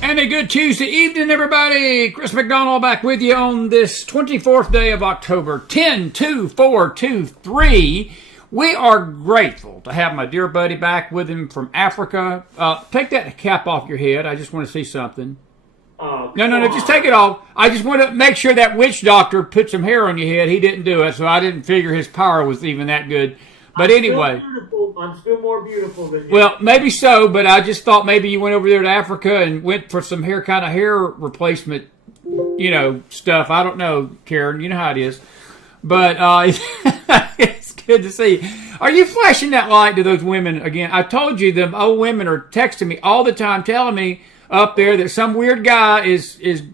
And a good Tuesday evening, everybody. Chris McDonald back with you on this 24th day of October, 10-2-4-2-3. We are grateful to have my dear buddy back with him from Africa. Take that cap off your head. I just want to see something. No, just take it off. I just want to make sure that witch doctor put some hair on your head. He didn't do it, so I didn't figure his power was even that good. But anyway. I'm still more beautiful than you. Well, maybe so, but I just thought maybe you went over there to Africa and went for some hair replacement, stuff. I don't know, Caron. You know how it is. But it's good to see. Are you flashing that light to those women again? I told you the old women are texting me all the time telling me up there that some weird guy is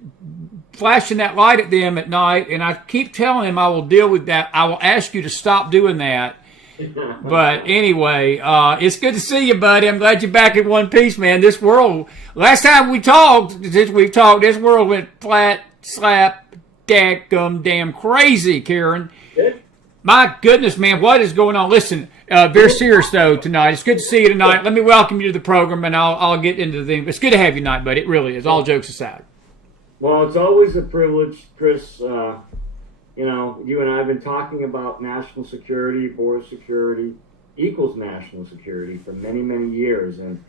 flashing that light at them at night, and I keep telling him I will deal with that. I will ask you to stop doing that. But anyway, it's good to see you, buddy. I'm glad you're back in one piece, man. This world, last time we talked, this world went flat, slap, dadgum, damn crazy, Caron. My goodness, man, what is going on? Listen, very serious, though, tonight. It's good to see you tonight. Let me welcome you to the program, and I'll get into the thing. It's good to have you tonight, buddy. It really is, all jokes aside. Well, it's always a privilege, Chris. You know, you and I have been talking about national security, border security equals national security for many, many years. And,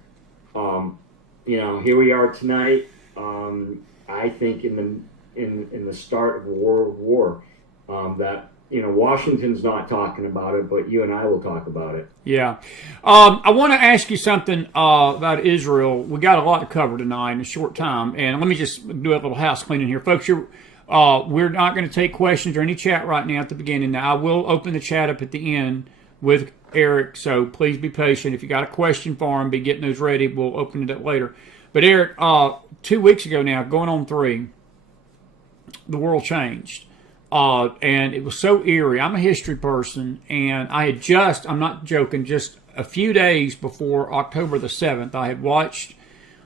you know, here we are tonight, I think in the start of a world war that, you know, Washington's not talking about it, but you and I will talk about it. Yeah. I want to ask you something about Israel. We got a lot to cover tonight in a short time. And let me just do a little house cleaning here. Folks, we're not going to take questions or any chat right now at the beginning. Now, I will open the chat up at the end with Eric, so please be patient. If you got a question for him, be getting those ready. We'll open it up later. But Eric, 2 weeks ago now, going on 3, the world changed. And it was so eerie. I'm a history person, and I had I'm not joking, just a few days before October the 7th, I had watched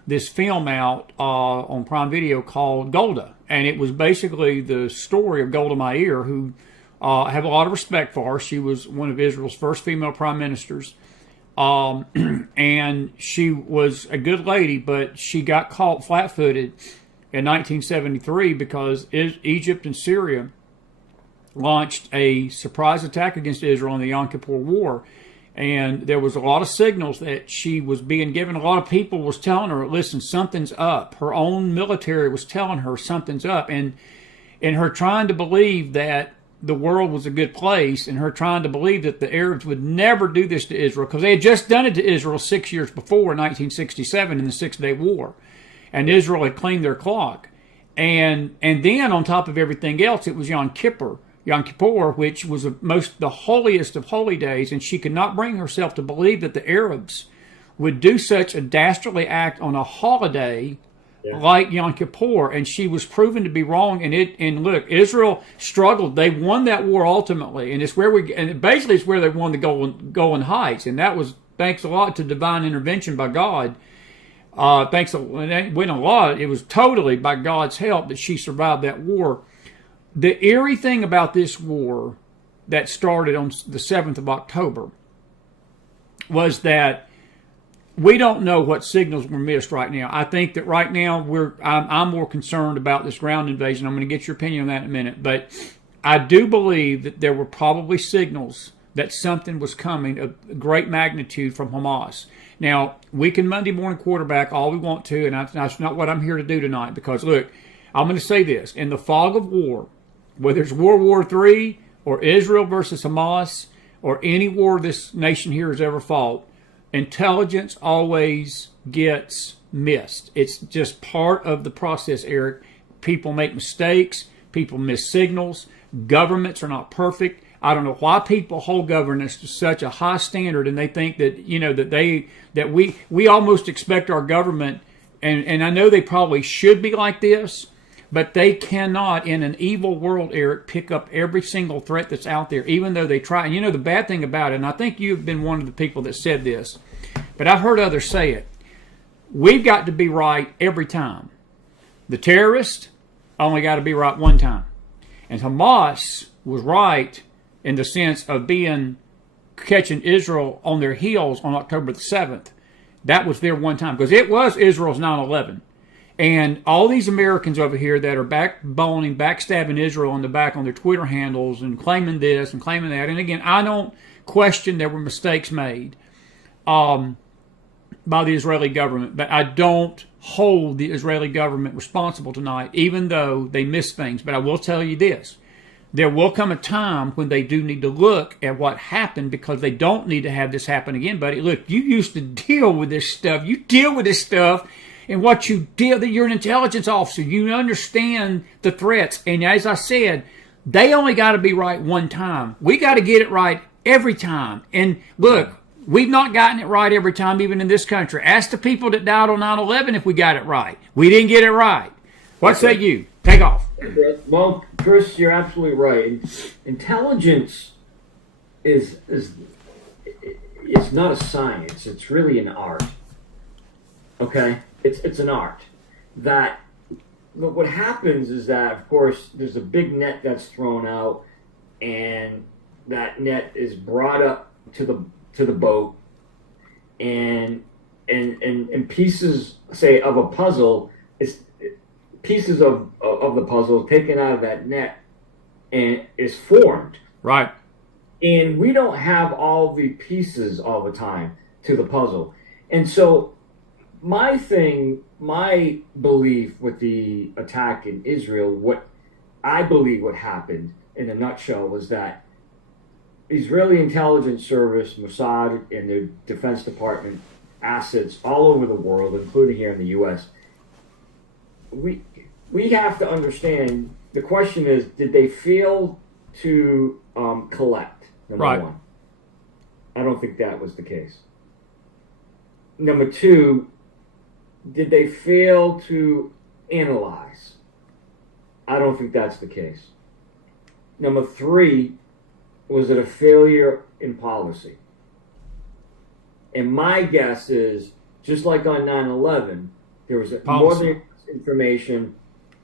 this film out on Prime Video called Golda. And it was basically the story of Golda Meir, who I have a lot of respect for her. She was one of Israel's first female prime ministers. And she was a good lady, but she got caught flat-footed in 1973 because Egypt and Syria launched a surprise attack against Israel in the Yom Kippur War. And there was a lot of signals that she was being given. A lot of people was telling her, listen, something's up. Her own military was telling her something's up. And her trying to believe that the world was a good place, and her trying to believe that the Arabs would never do this to Israel, because they had just done it to Israel 6 years before, in 1967, in the Six-Day War. And Israel had cleaned their clock. And then, on top of everything else, it was Yom Kippur, which was the holiest of holy days, and she could not bring herself to believe that the Arabs would do such a dastardly act on a holiday like Yom Kippur, and she was proven to be wrong. And look, Israel struggled. They won that war ultimately, and it's where it's where they won the Golan Heights, and that was thanks a lot to divine intervention by God. It was totally by God's help that she survived that war. The eerie thing about this war that started on the 7th of October was that we don't know what signals were missed right now. I think that right now I'm more concerned about this ground invasion. I'm going to get your opinion on that in a minute. But I do believe that there were probably signals that something was coming of great magnitude from Hamas. Now, we can Monday morning quarterback all we want to, and that's not what I'm here to do tonight. Because, look, I'm going to say this. In the fog of war, whether it's World War III or Israel versus Hamas or any war this nation here has ever fought, intelligence always gets missed. It's just part of the process, Eric. People make mistakes. People miss signals. Governments are not perfect. I don't know why people hold governance to such a high standard, and they think that, you know, that we almost expect our government, and I know they probably should be like this, but they cannot, in an evil world, Eric, pick up every single threat that's out there, even though they try. And you know the bad thing about it, and I think you've been one of the people that said this, but I've heard others say it. We've got to be right every time. The terrorist only got to be right one time. And Hamas was right in the sense of catching Israel on their heels on October the 7th. That was their one time, because it was Israel's 9/11. And all these Americans over here that are backstabbing Israel in the back on their Twitter handles and claiming this and claiming that. And again, I don't question there were mistakes made by the Israeli government, but I don't hold the Israeli government responsible tonight, even though they missed things. But I will tell you this. There will come a time when they do need to look at what happened, because they don't need to have this happen again, buddy. Look, you used to deal with this stuff. You deal with this stuff. And what you did, that you're an intelligence officer. You understand the threats. And as I said, they only got to be right one time. We got to get it right every time. And look, we've not gotten it right every time, even in this country. Ask the people that died on 9/11 if we got it right. We didn't get it right. What say you? Take off. Well, Chris, you're absolutely right. Intelligence is it's not a science. It's really an art. Okay? It's an art. That what happens is that, of course, there's a big net that's thrown out, and that net is brought up to the boat, and pieces, say, of a puzzle, pieces of the puzzle taken out of that net and is formed. Right. And we don't have all the pieces all the time to the puzzle. And so my belief with the attack in Israel, what I believe what happened in a nutshell was that Israeli intelligence service, Mossad, and the Defense Department assets all over the world, including here in the U.S., we have to understand, the question is, did they fail to collect, number one? I don't think that was the case. Number two, did they fail to analyze? I don't think that's the case. Number three, was it a failure in policy? And my guess is, just like on 9/11, there was more than information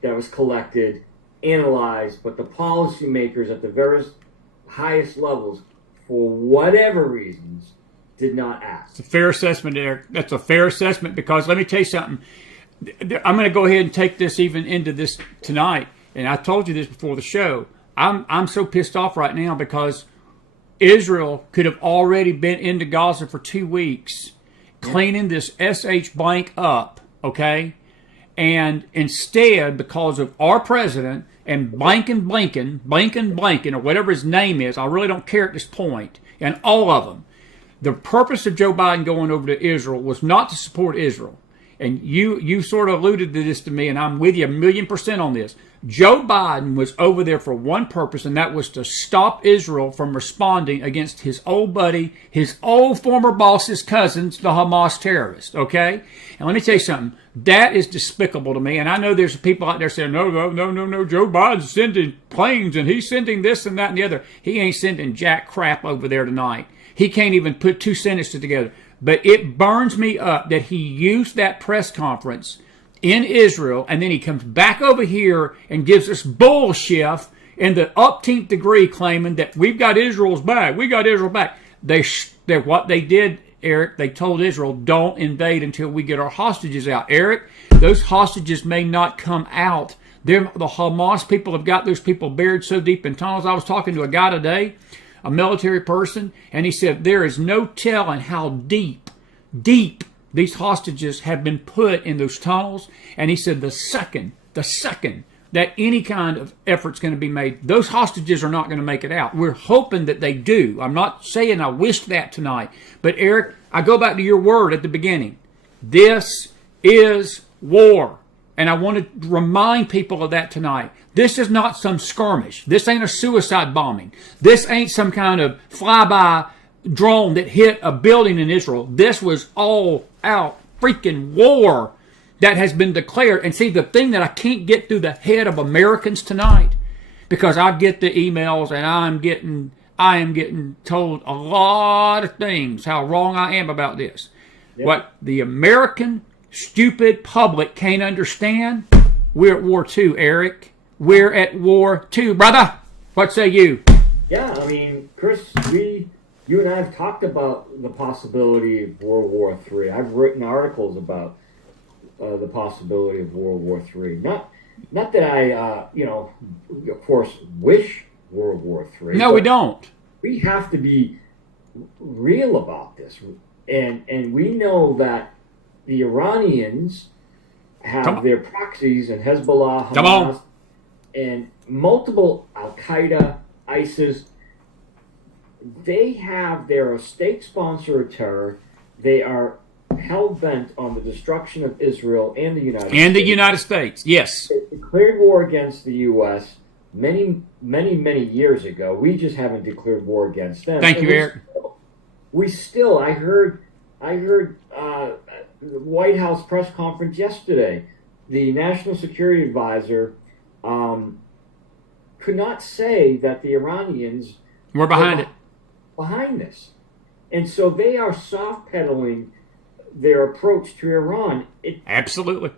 that was collected, analyzed, but the policymakers at the very highest levels, for whatever reasons, did not act. It's a fair assessment, Eric. That's a fair assessment, because let me tell you something. I'm going to go ahead and take this even into this tonight, and I told you this before the show. I'm so pissed off right now because Israel could have already been into Gaza for 2 weeks, cleaning this SH blank up, okay? And instead, because of our president and Blinken, or whatever his name is, I really don't care at this point, and all of them, the purpose of Joe Biden going over to Israel was not to support Israel. And you sort of alluded to this to me, and I'm with you 1,000,000% on this. Joe Biden was over there for one purpose, and that was to stop Israel from responding against his old buddy, his old former boss's cousins, the Hamas terrorists, okay? And let me tell you something. That is despicable to me, and I know there's people out there saying, no, Joe Biden's sending planes, and he's sending this and that and the other. He ain't sending jack crap over there tonight. He can't even put two sentences together. But it burns me up that he used that press conference in Israel, and then he comes back over here and gives us bullshit in the upteenth degree, claiming that we've got Israel's back. We got Israel back. What they did, Eric, they told Israel, don't invade until we get our hostages out. Eric, those hostages may not come out. The Hamas people have got those people buried so deep in tunnels. I was talking to a guy today, a military person, and he said there is no telling how deep these hostages have been put in those tunnels. And he said the second that any kind of effort's going to be made, those hostages are not going to make it out. We're hoping that they do. I'm not saying I wish that tonight. But Eric, I go back to your word at the beginning. This is war. And I want to remind people of that tonight. This is not some skirmish. This ain't a suicide bombing. This ain't some kind of flyby drone that hit a building in Israel. This was all out freaking war that has been declared. And see, the thing that I can't get through the head of Americans tonight, because I get the emails and I am getting told a lot of things, how wrong I am about this. Yep. What the American stupid public can't understand, we're at war too, Eric. We're at war too, brother. What say you? Yeah, I mean, Chris, you and I have talked about the possibility of World War III. I've written articles about the possibility of World War III. Not that I, of course, wish World War III. No, we don't. We have to be real about this, and we know that the Iranians have their proxies in Hezbollah, Hamas, and multiple Al-Qaeda, ISIS. They're a state sponsor of terror. They are hell-bent on the destruction of Israel and the United States. And the United States, yes. They declared war against the U.S. many years ago. We just haven't declared war against them. Thank you, Eric. I heard the White House press conference yesterday. The National Security Advisor could not say that the Iranians were behind it. Behind this. And so they are soft pedaling their approach to Iran. It's Absolutely.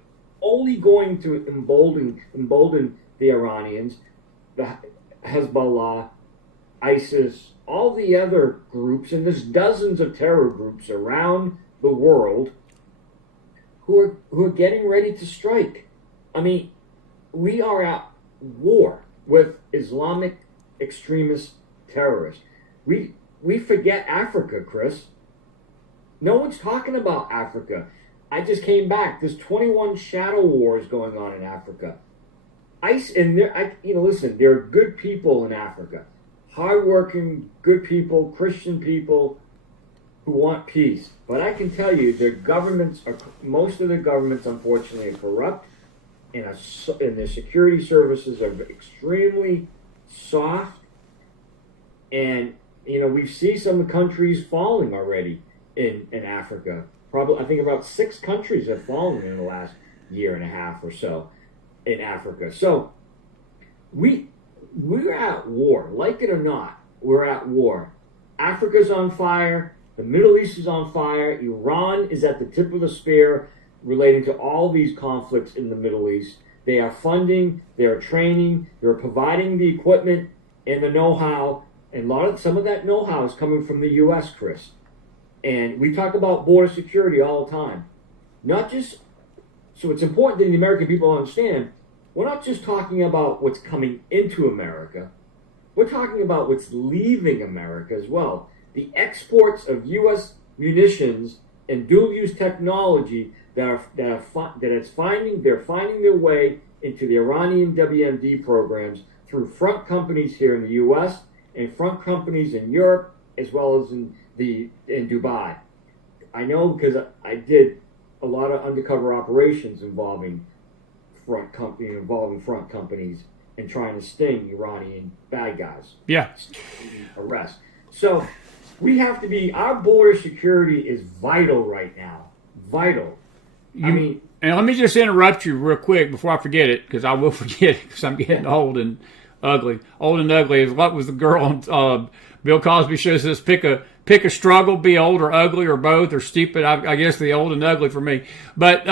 only going to embolden the Iranians, the Hezbollah, ISIS, all the other groups, and there's dozens of terror groups around the world who are getting ready to strike. I mean, we are at war with Islamic extremist terrorists. We forget Africa, Chris. No one's talking about Africa. I just came back. There's 21 shadow wars going on in Africa. Listen, there are good people in Africa, hardworking, good people, Christian people who want peace. But I can tell you, most of the governments, unfortunately, are corrupt, and their security services are extremely soft. And we see some countries falling already in Africa. Probably, I think about 6 countries have fallen in the last year and a half or so in Africa. So we're at war, like it or not. We're at war. Africa's on fire. The Middle East is on fire. Iran is at the tip of the spear relating to all these conflicts in the Middle East. They are funding, they are training, they're providing the equipment and the know-how. And some of that know-how is coming from the U.S., Chris. And we talk about border security all the time. So it's important that the American people understand, we're not just talking about what's coming into America. We're talking about what's leaving America as well. The exports of U.S. munitions and dual-use technology they're finding their way into the Iranian WMD programs through front companies here in the U.S. and front companies in Europe as well as in Dubai. I know because I did a lot of undercover operations involving front companies and trying to sting Iranian bad guys. Yeah. Arrest. So we have to our border security is vital right now. Vital. And let me just interrupt you real quick before I forget it, because I will forget it because I'm getting old and ugly. Old and ugly is what was the girl on Bill Cosby show says, pick a struggle, be old or ugly or both or stupid. I guess the old and ugly for me. But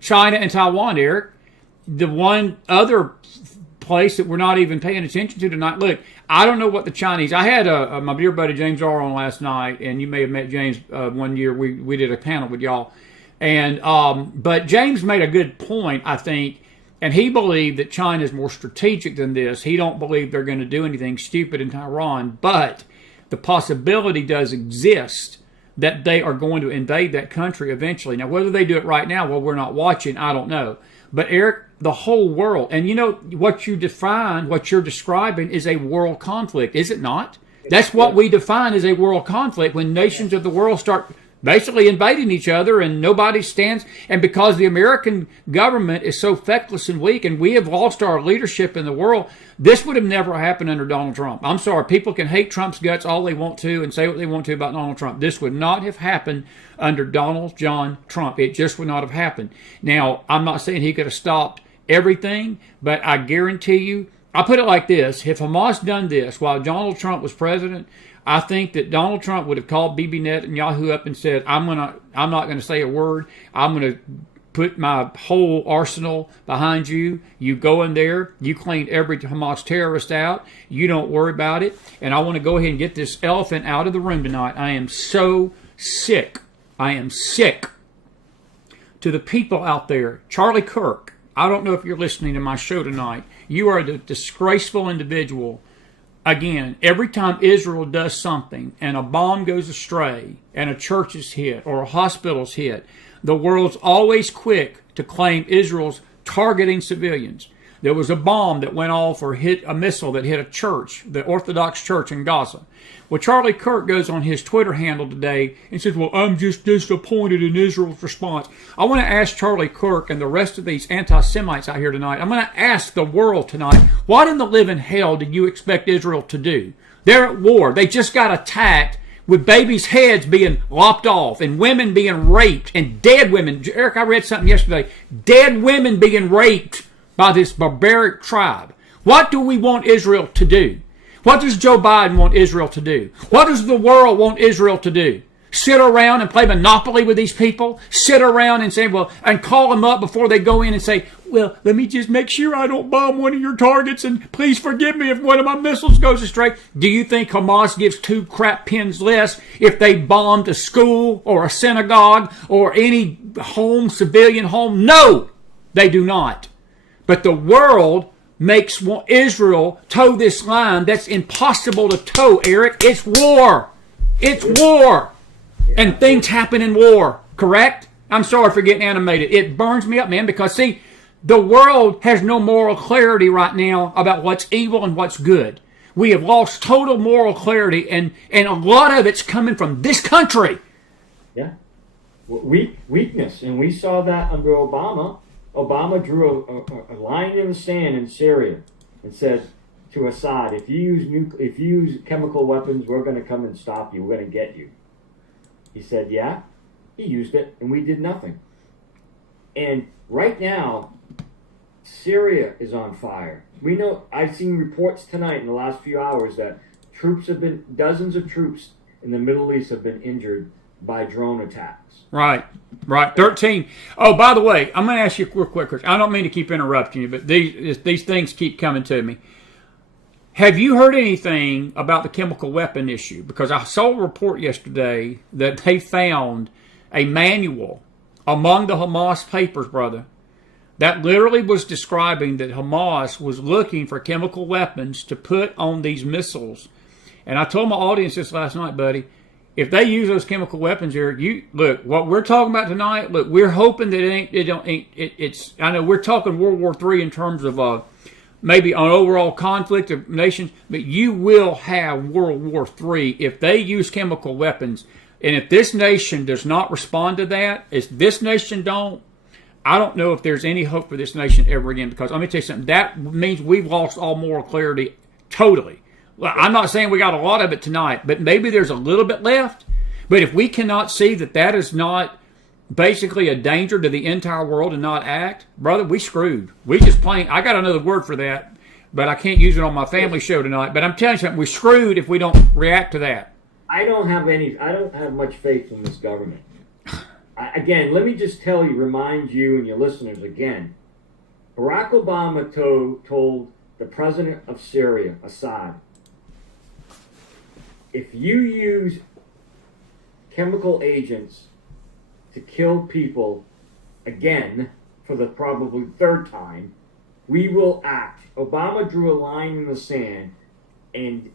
China and Taiwan, Eric, the one other place that we're not even paying attention to tonight. Look, I don't know what the Chinese. I had my dear buddy James R on last night, and you may have met James one year. We did a panel with y'all, and but James made a good point, I think, and he believed that China is more strategic than this. He don't believe they're going to do anything stupid in Taiwan, but the possibility does exist that they are going to invade that country eventually. Now, whether they do it right now, well, we're not watching. I don't know. But Eric, the whole world, and what you're describing is a world conflict, is it not? That's what we define as a world conflict, when nations of the world start basically invading each other and nobody stands. And because the American government is so feckless and weak and we have lost our leadership in the world, this would have never happened under Donald Trump. I'm sorry, people can hate Trump's guts all they want to and say what they want to about Donald Trump. This would not have happened under Donald John Trump. It just would not have happened. Now, I'm not saying he could have stopped everything, but I guarantee you, I put it like this: if Hamas done this while Donald Trump was president, I think that Donald Trump would have called Bibi Netanyahu up and said, I'm not going to say a word. I'm going to put my whole arsenal behind you. You go in there. You clean every Hamas terrorist out. You don't worry about it. And I want to go ahead and get this elephant out of the room tonight. I am so sick. I am sick. To the people out there, Charlie Kirk, I don't know if you're listening to my show tonight. You are a disgraceful individual. Again, every time Israel does something and a bomb goes astray and a church is hit or a hospital is hit, the world's always quick to claim Israel's targeting civilians. There was a bomb that went off or hit a missile that hit a church, the Orthodox church in Gaza. Well, Charlie Kirk goes on his Twitter handle today and says, well, I'm just disappointed in Israel's response. I want to ask Charlie Kirk and the rest of these anti-Semites out here tonight, I'm going to ask the world tonight, what in the living hell did you expect Israel to do? They're at war. They just got attacked with babies' heads being lopped off and women being raped and dead women. Eric, I read something yesterday. Dead women being raped by this barbaric tribe. What do we want Israel to do? What does Joe Biden want Israel to do? What does the world want Israel to do? Sit around and play Monopoly with these people? Sit around and say, well, and call them up before they go in and say, well, let me just make sure I don't bomb one of your targets, and please forgive me if one of my missiles goes astray. Do you think Hamas gives two crap pins less if they bombed a school or a synagogue or any home, civilian home? No, they do not. But the world makes Israel toe this line that's impossible to toe, Eric. It's war. It's war. And things happen in war, correct? I'm sorry for getting animated. It burns me up, man, because, see, the world has no moral clarity right now about what's evil and what's good. We have lost total moral clarity, and a lot of it's coming from this country. Yeah. Weakness. And we saw that under Obama. Obama drew a line in the sand in Syria and said to Assad, if you use chemical weapons, we're going to come and stop you. We're going to get you. He said, yeah. He used it, and we did nothing. And right now, Syria is on fire. We know, I've seen reports tonight in the last few hours that dozens of troops in the Middle East have been injured by drone attacks. Right. 13. Oh, by the way, I'm going to ask you real quick. I don't mean to keep interrupting you, but these things keep coming to me. Have you heard anything about the chemical weapon issue? Because I saw a report yesterday that they found a manual among the Hamas papers, brother, that literally was describing that Hamas was looking for chemical weapons to put on these missiles. And I told my audience this last night, buddy, if they use those chemical weapons here, look, what we're talking about tonight, look, we're hoping that I know we're talking World War III in terms of maybe an overall conflict of nations, but you will have World War III if they use chemical weapons. And if this nation does not respond to that, if this nation don't, I don't know if there's any hope for this nation ever again, because let me tell you something, that means we've lost all moral clarity totally. I'm not saying we got a lot of it tonight, but maybe there's a little bit left. But if we cannot see that is not basically a danger to the entire world and not act, brother, we screwed. We just plain, I got another word for that, but I can't use it on my family show tonight. But I'm telling you something, we're screwed if we don't react to that. I don't have much faith in this government. Again, let me just remind you and your listeners again, Barack Obama told the president of Syria, Assad, if you use chemical agents to kill people again for the probably third time, we will act. Obama drew a line in the sand, and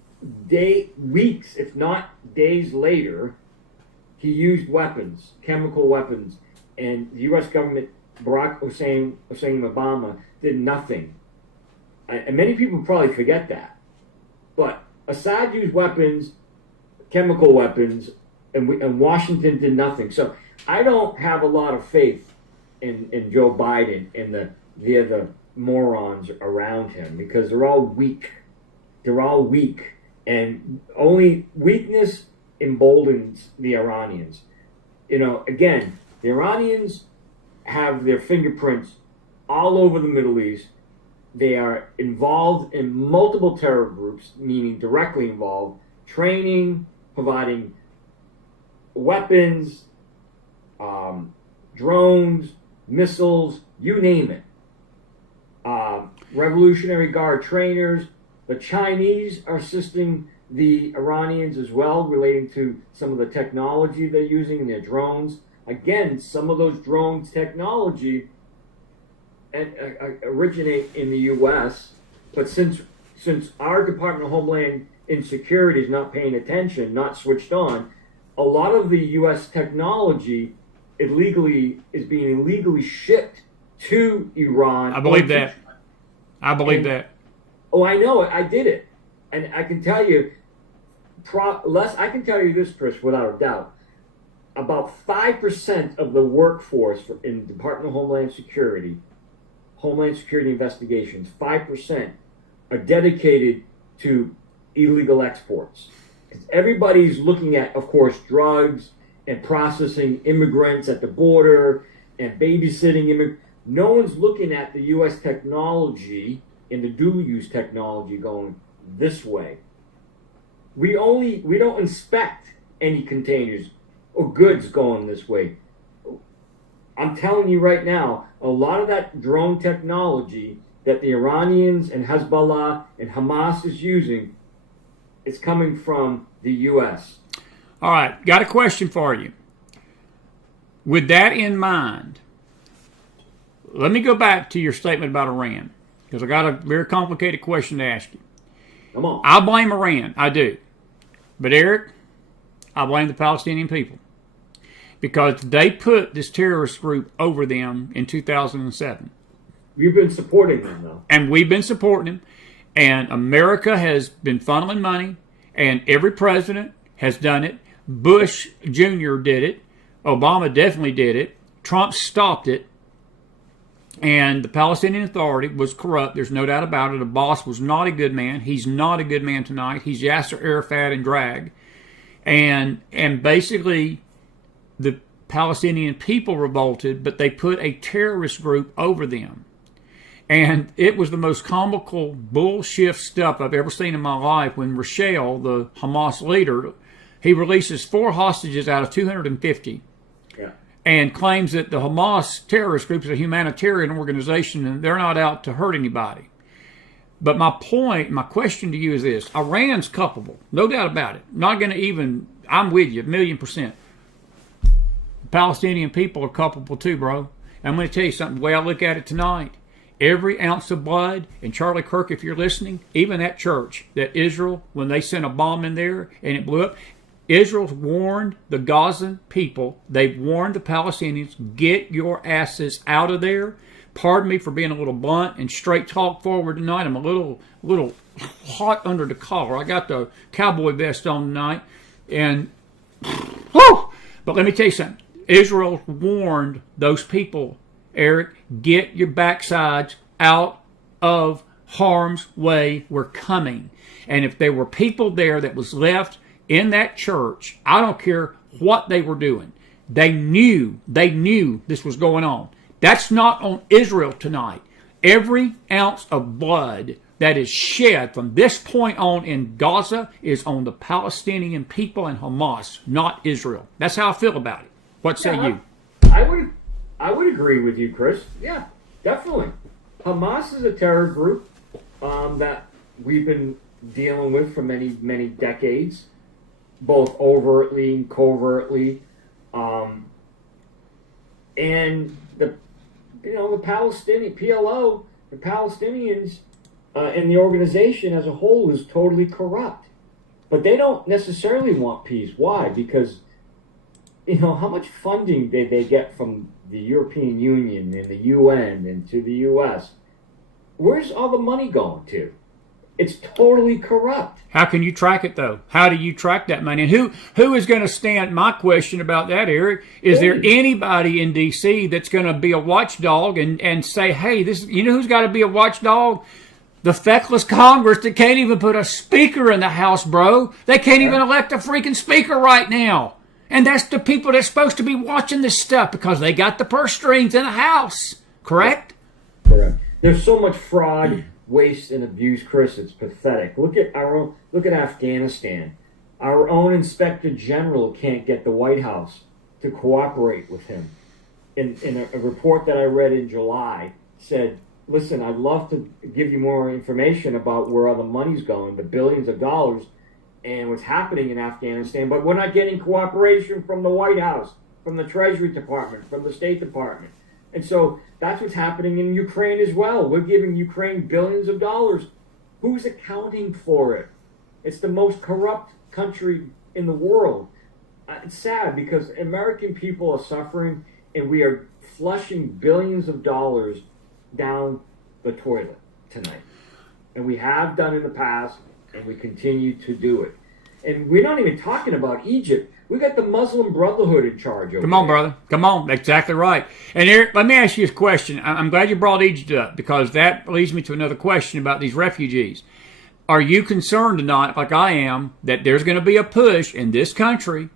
weeks, if not days later, he used weapons, chemical weapons, and the U.S. government, Barack Hussein Obama, did nothing. And many people probably forget that. But Assad used weapons, chemical weapons, and Washington did nothing. So I don't have a lot of faith in Joe Biden and the other morons around him, because they're all weak. They're all weak. And only weakness emboldens the Iranians. Again, the Iranians have their fingerprints all over the Middle East. They are involved in multiple terror groups, meaning directly involved, training, providing weapons, drones, missiles, you name it. Revolutionary Guard trainers. The Chinese are assisting the Iranians as well, relating to some of the technology they're using in their drones. Again, some of those drones technology originate in the U.S., but since our Department of Homeland Security is not paying attention, not switched on, a lot of the U.S. technology is being illegally shipped to Iran. I believe that. Oh, I know it. I did it. And I can tell you, I can tell you this, Chris, without a doubt. About 5% of the workforce in the Department of Homeland Security investigations, 5% are dedicated to illegal exports. Everybody's looking at, of course, drugs and processing immigrants at the border and babysitting immigrants. No one's looking at the U.S. technology and the dual-use technology going this way. We don't inspect any containers or goods going this way. I'm telling you right now, a lot of that drone technology that the Iranians and Hezbollah and Hamas is using is coming from the U.S. All right, got a question for you. With that in mind, let me go back to your statement about Iran, because I got a very complicated question to ask you. Come on. I blame Iran, I do. But Eric, I blame the Palestinian people, because they put this terrorist group over them in 2007. We've been supporting them, though. And we've been supporting them. And America has been funneling money, and every president has done it. Bush Jr. did it. Obama definitely did it. Trump stopped it. And the Palestinian Authority was corrupt. There's no doubt about it. The boss was not a good man. He's not a good man tonight. He's Yasser Arafat in drag. And basically, the Palestinian people revolted, but they put a terrorist group over them. And it was the most comical bullshit stuff I've ever seen in my life when Rochelle, the Hamas leader, he releases 4 hostages out of 250. Yeah. And claims that the Hamas terrorist group is a humanitarian organization and they're not out to hurt anybody. But my question to you is this. Iran's culpable, no doubt about it. Not going to even, I'm with you, 1,000,000%. The Palestinian people are culpable too, bro. I'm going to tell you something, the way I look at it tonight, every ounce of blood, and Charlie Kirk, if you're listening, even that church, that Israel, when they sent a bomb in there and it blew up, Israel's warned the Gazan people, they've warned the Palestinians, get your asses out of there. Pardon me for being a little blunt and straight talk forward tonight. I'm a little hot under the collar. I got the cowboy vest on tonight. And, whew, but let me tell you something. Israel warned those people, Eric, get your backsides out of harm's way. We're coming. And if there were people there that was left in that church, I don't care what they were doing. They knew this was going on. That's not on Israel tonight. Every ounce of blood that is shed from this point on in Gaza is on the Palestinian people and Hamas, not Israel. That's how I feel about it. What say you? I would agree with you, Chris. Yeah, definitely. Hamas is a terror group that we've been dealing with for many, many decades, both overtly and covertly. And the Palestinian PLO, the Palestinians, and the organization as a whole is totally corrupt. But they don't necessarily want peace. Why? Because how much funding did they get from the European Union and the UN and to the US? Where's all the money going to? It's totally corrupt. How can you track it, though? How do you track that money? And who is going to stand? My question about that, Eric, is there anybody in D.C. that's going to be a watchdog and say, hey, this? You know who's got to be a watchdog? The feckless Congress that can't even put a speaker in the House, bro. They can't even elect a freaking speaker right now. And that's the people that's supposed to be watching this stuff because they got the purse strings in the House. Correct? Correct. There's so much fraud, waste, and abuse, Chris. It's pathetic. Look at Afghanistan. Our own Inspector General can't get the White House to cooperate with him. In a report that I read in July said, listen, I'd love to give you more information about where all the money's going, the billions of dollars, and what's happening in Afghanistan, but we're not getting cooperation from the White House, from the Treasury Department, from the State Department. And so that's what's happening in Ukraine as well. We're giving Ukraine billions of dollars. Who's accounting for it? It's the most corrupt country in the world. It's sad because American people are suffering and we are flushing billions of dollars down the toilet tonight. And we have done in the past, and we continue to do it. And we're not even talking about Egypt. We got the Muslim Brotherhood in charge over Come on, there. brother. Come on. Exactly right. And Eric, let me ask you a question. I'm glad you brought Egypt up because that leads me to another question about these refugees. Are you concerned tonight, like I am, that there's going to be a push in this country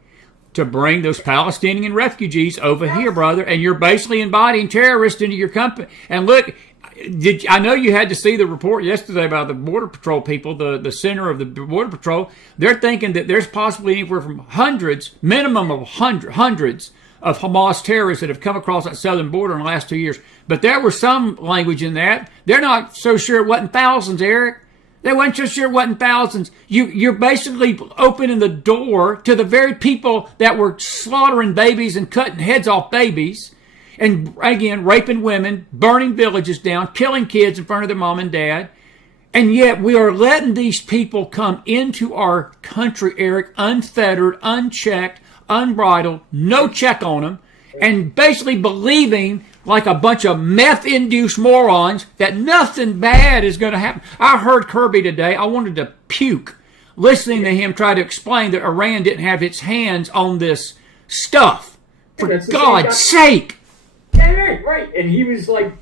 to bring those Palestinian refugees over here, brother, and you're basically inviting terrorists into your company? And look, I know you had to see the report yesterday about the Border Patrol people, the center of the Border Patrol. They're thinking that there's possibly anywhere from minimum of hundreds of Hamas terrorists that have come across that southern border in the last 2 years. But there was some language in that. They're not so sure it wasn't thousands, Eric. They weren't so sure it wasn't thousands. You're basically opening the door to the very people that were slaughtering babies and cutting heads off babies. And again, raping women, burning villages down, killing kids in front of their mom and dad. And yet we are letting these people come into our country, Eric, unfettered, unchecked, unbridled, no check on them, and basically believing like a bunch of meth-induced morons that nothing bad is going to happen. I heard Kirby today. I wanted to puke listening to him try to explain that Iran didn't have its hands on this stuff. For God's sake. Yeah, right. And he was like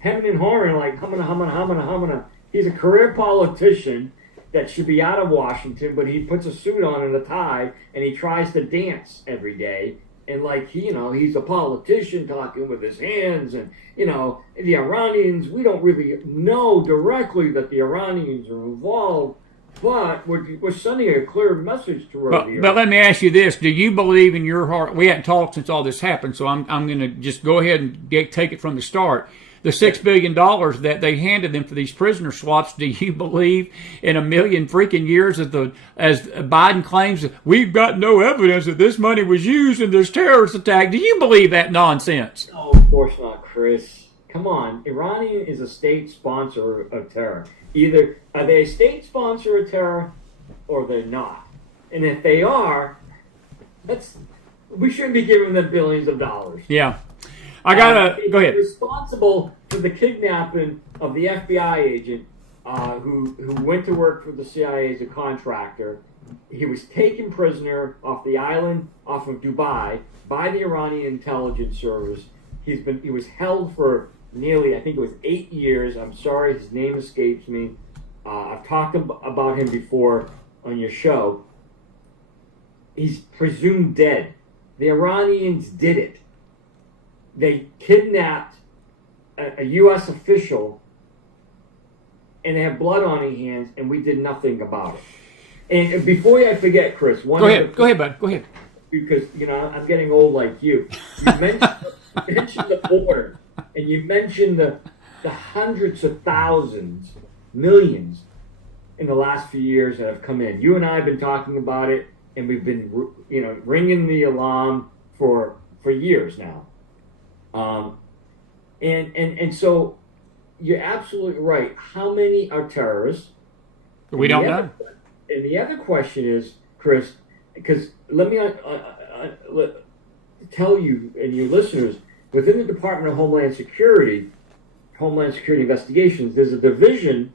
hemming and hawing, like humana. He's a career politician that should be out of Washington, but he puts a suit on and a tie, and he tries to dance every day. And like he's a politician talking with his hands, and the Iranians. We don't really know directly that the Iranians are involved, but we're sending a clear message to her. But let me ask you this: do you believe in your heart? We hadn't talked since all this happened, so I'm going to just go ahead and take it from the start. The $6 billion that they handed them for these prisoner swaps, do you believe in a million freaking years as Biden claims that we've got no evidence that this money was used in this terrorist attack? Do you believe that nonsense? No, of course not, Chris. Come on. Iran is a state sponsor of terror. Either are they a state sponsor of terror or they're not. And if they are, we shouldn't be giving them billions of dollars. Yeah. Go ahead. Responsible for the kidnapping of the FBI agent who went to work for the CIA as a contractor. He was taken prisoner off the island off of Dubai by the Iranian intelligence service. He was held for nearly, I think it was 8 years. I'm sorry, his name escapes me. I've talked about him before on your show. He's presumed dead. The Iranians did it. They kidnapped a U.S. official, and they have blood on their hands, and we did nothing about it. And before I forget, Chris, go ahead, bud. Go ahead. Because I'm getting old like you. You mentioned the border, and you mentioned the hundreds of thousands, millions in the last few years that have come in. You and I have been talking about it, and we've been ringing the alarm for years now. And so you're absolutely right. How many are terrorists? We don't know. And the other question is, Chris, because let me tell you and your listeners, within the Department of Homeland Security Investigations, there's a division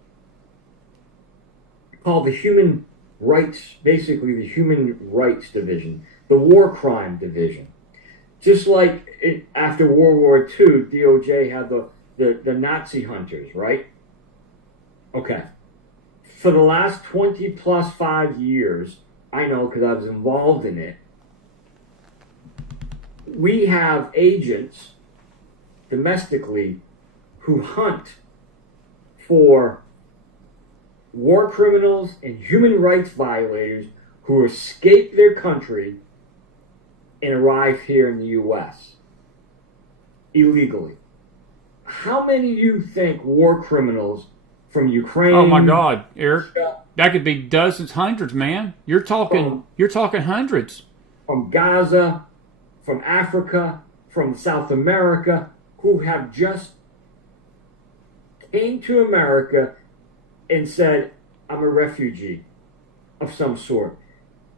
called the Human Rights Division, the War Crime Division. Just like after World War II, DOJ had the Nazi hunters, right? Okay. For the last 20 plus 5 years, I know because I was involved in it, we have agents domestically who hunt for war criminals and human rights violators who escape their country and arrive here in the U.S. illegally. How many do you think war criminals from Ukraine? Oh my God, Eric, that could be dozens, hundreds, man. You're talking hundreds. From Gaza, from Africa, from South America, who have just came to America and said, I'm a refugee of some sort.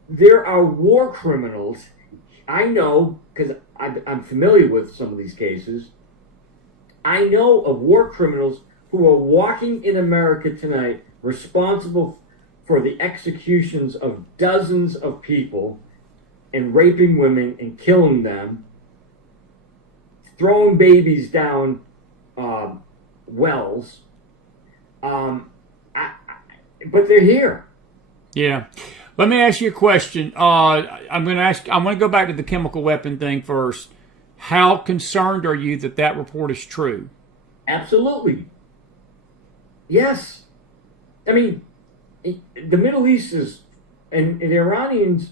There are war criminals. I know, because I'm familiar with some of these cases, I know of war criminals who are walking in America tonight responsible for the executions of dozens of people and raping women and killing them, throwing babies down wells. But they're here. Yeah. Let me ask you a question. I'm going to go back to the chemical weapon thing first. How concerned are you that report is true? Absolutely. Yes. I mean, the Middle East is, and the Iranians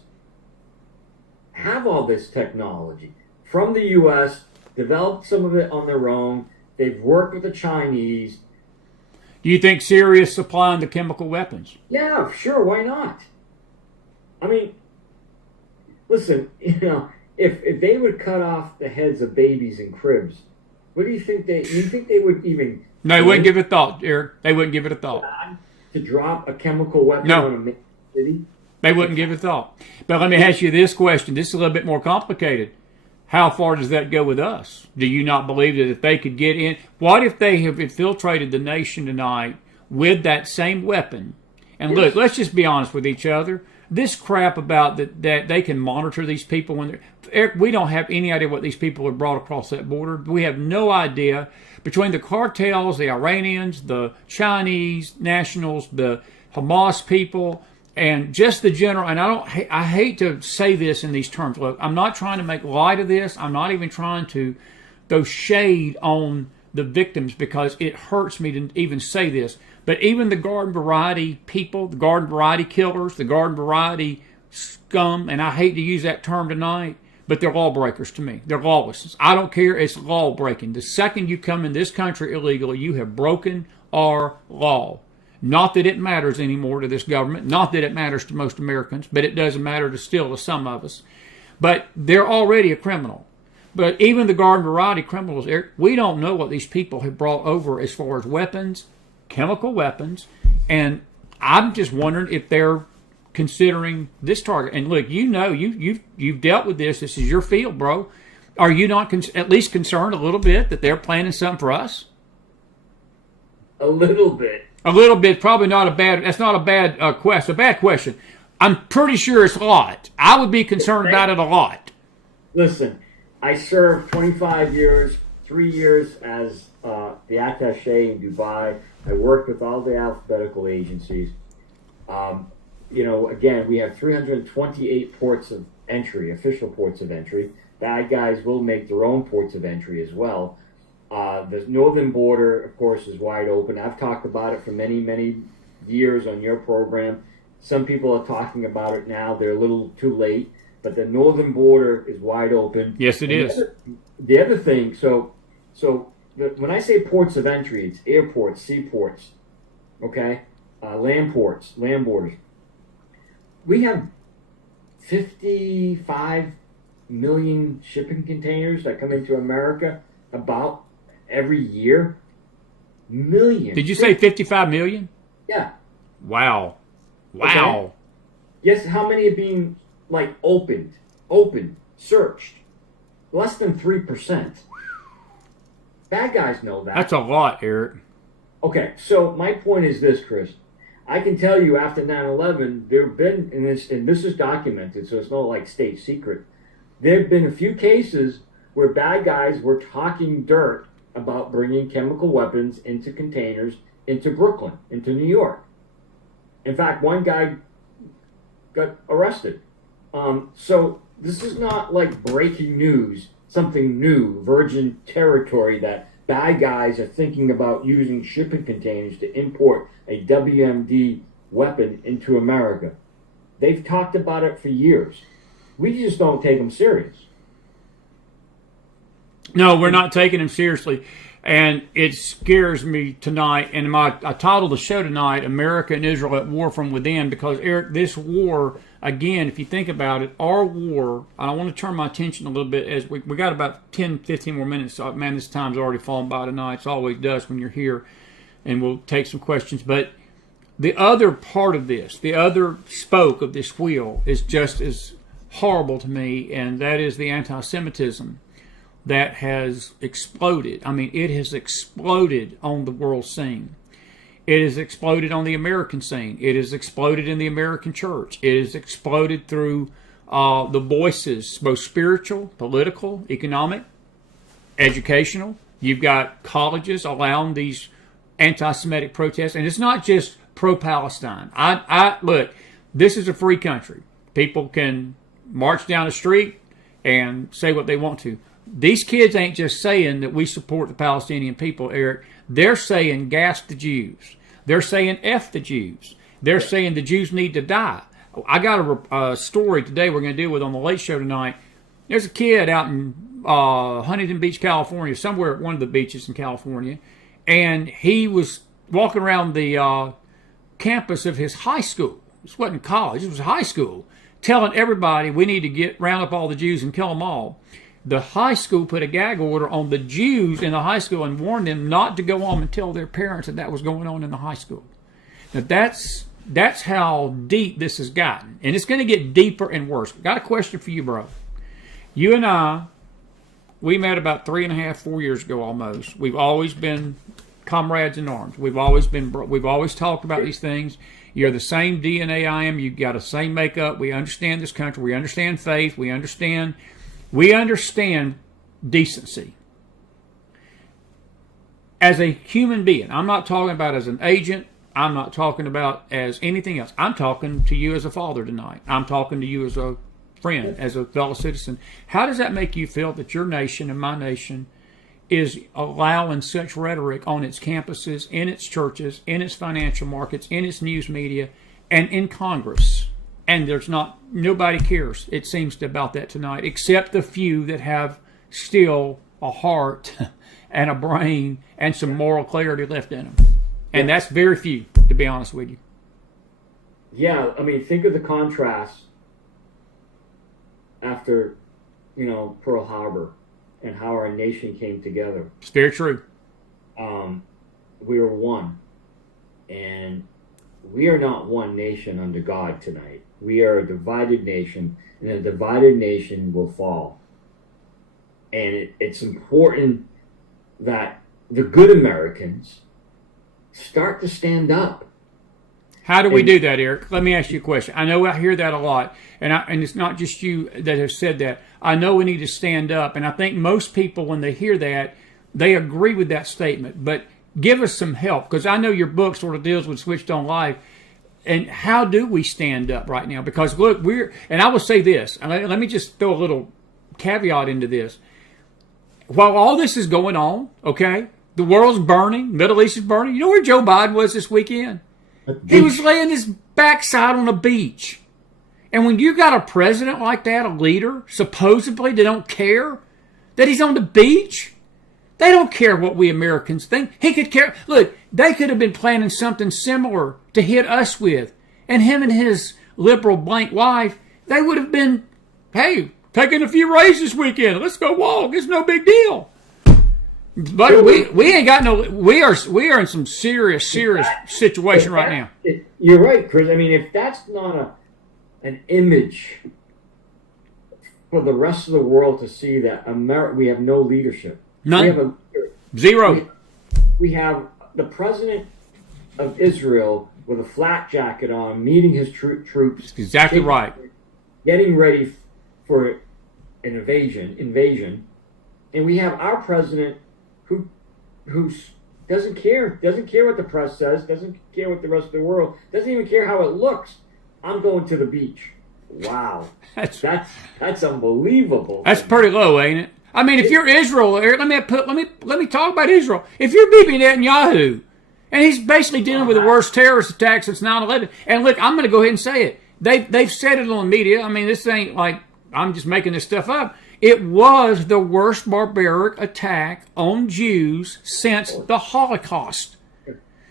have all this technology from the U.S., developed some of it on their own. They've worked with the Chinese. Do you think Syria is supplying the chemical weapons? Yeah, sure. Why not? I mean, listen, if they would cut off the heads of babies in cribs, what do you think they would even? No, they wouldn't give it a thought, Eric. They wouldn't give it a thought. To drop a chemical weapon on a major city? They wouldn't give it a thought. But let me ask you this question. This is a little bit more complicated. How far does that go with us? Do you not believe that if they could get in? What if they have infiltrated the nation tonight with that same weapon? And yes. Look, let's just be honest with each other. This crap about that they can monitor these people when they're... Eric, we don't have any idea what these people have brought across that border. We have no idea. Between the cartels, the Iranians, the Chinese nationals, the Hamas people, and just the general, and I hate to say this in these terms. Look, I'm not trying to make light of this. I'm not even trying to throw shade on the victims because it hurts me to even say this. But even the garden variety people, the garden variety killers, the garden variety scum, and I hate to use that term tonight, but they're lawbreakers to me. They're lawless. I don't care. It's law breaking. The second you come in this country illegally, you have broken our law. Not that it matters anymore to this government. Not that it matters to most Americans, but it doesn't matter to still to some of us. But they're already a criminal. But even the garden variety criminals, Eric, we don't know what these people have brought over as far as weapons, chemical weapons, and I'm just wondering if they're considering this target. And look, you've dealt with this. This is your field, bro. Are you not at least concerned a little bit that they're planning something for us? A little bit. A little bit, probably not a bad. That's not a bad question. A bad question. I'm pretty sure it's a lot. I would be concerned about it a lot. Listen, I served 25 years, 3 years as the attaché in Dubai. I worked with all the alphabetical agencies. Again, we have 328 ports of entry, official ports of entry. Bad guys will make their own ports of entry as well. The northern border, of course, is wide open. I've talked about it for many, many years on your program. Some people are talking about it now. They're a little too late. But the northern border is wide open. Yes, it is. The other thing, when I say ports of entry, it's airports, seaports, okay? Land ports, land borders. We have 55 million shipping containers that come into America about every year. Million. Did you say 55 million? Yeah. Wow. Okay. Guess how many are being opened, searched? Less than 3%. Bad guys know that. That's a lot, Eric. Okay, so my point is this, Chris. I can tell you after 9/11, there have been, and this is documented, so it's not state secret. There have been a few cases where bad guys were talking dirt about bringing chemical weapons into containers into Brooklyn, into New York. In fact, one guy got arrested. So this is not breaking news, something new, virgin territory that bad guys are thinking about using shipping containers to import a WMD weapon into America. They've talked about it for years. We just don't take them serious. No, we're not taking them seriously. And it scares me tonight. And I titled the show tonight, America and Israel at War from Within, because, Eric, this war, again, if you think about it, our war, I want to turn my attention a little bit as we got about 10, 15 more minutes. Man, this time's already fallen by tonight. It always does when you're here. And we'll take some questions. But the other part of this, the other spoke of this wheel is just as horrible to me, and that is the anti-Semitism that has exploded. I mean, it has exploded on the world scene. It has exploded on the American scene. It has exploded in the American church. It has exploded through the voices, both spiritual, political, economic, educational. You've got colleges allowing these anti-Semitic protests, and it's not just pro-Palestine. Look, this is a free country. People can march down the street and say what they want to. these kids ain't just saying that we support the Palestinian people, Eric. They're saying gas the Jews. They're saying F the Jews. They're saying the Jews need to die. I got a story today we're going to deal with on the Late Show tonight. There's a kid out in Huntington Beach, California, somewhere at one of the beaches in California, and he was walking around the campus of his high school. This wasn't college, it was high school, telling everybody we need to round up all the Jews and kill them all. The high school put a gag order on the Jews in the high school and warned them not to go home and tell their parents that was going on in the high school. Now that's how deep this has gotten. And it's going to get deeper and worse. Got a question for you, bro. You and I, we met about 3.5, 4 years ago almost. We've always been comrades in arms. We've always talked about these things. You're the same DNA I am. You've got the same makeup. We understand this country. We understand faith. We understand decency. As a human being, I'm not talking about as an agent. I'm not talking about as anything else. I'm talking to you as a father tonight. I'm talking to you as a friend, as a fellow citizen. How does that make you feel that your nation and my nation is allowing such rhetoric on its campuses, in its churches, in its financial markets, in its news media, and in Congress? And nobody cares, it seems to, about that tonight, except the few that have still a heart and a brain and some moral clarity left in them. And that's very few, to be honest with you. Yeah, I mean, think of the contrast after, Pearl Harbor and how our nation came together. It's very true. We were one. And we are not one nation under God tonight. We are a divided nation, and a divided nation will fall. And it's important that the good Americans start to stand up. How do we do that, Eric? Let me ask you a question. I know I hear that a lot, and it's not just you that have said that. I know we need to stand up, and I think most people, when they hear that, they agree with that statement. But give us some help, because I know your book sort of deals with Switched on Life. And how do we stand up right now? Because look, and I will say this, and let me just throw a little caveat into this. While all this is going on, okay, the world's burning, Middle East is burning. You know where Joe Biden was this weekend? He was laying his backside on a beach. And when you got a president like that, a leader, supposedly, they don't care that he's on the beach, they don't care what we Americans think. He could care. Look, they could have been planning something similar to hit us with. And him and his liberal blank wife, they would have been, hey, taking a few rays this weekend. Let's go walk. It's no big deal. But we ain't got no. We are in some serious situation right now. You're right, Chris. I mean, if that's not an image for the rest of the world to see that we have no leadership. None. Zero. We have the president of Israel with a flak jacket on, meeting his troops. Exactly right. Getting ready for an invasion, and we have our president who doesn't care what the press says, doesn't care what the rest of the world, doesn't even care how it looks. I'm going to the beach. Wow, that's unbelievable. That's pretty low, ain't it? I mean, if you're Israel, let me talk about Israel. If you're Bibi Netanyahu, and he's basically dealing with the worst terrorist attack since 9/11, and look, I'm going to go ahead and say it. They've said it on the media. I mean, this ain't like I'm just making this stuff up. It was the worst barbaric attack on Jews since the Holocaust.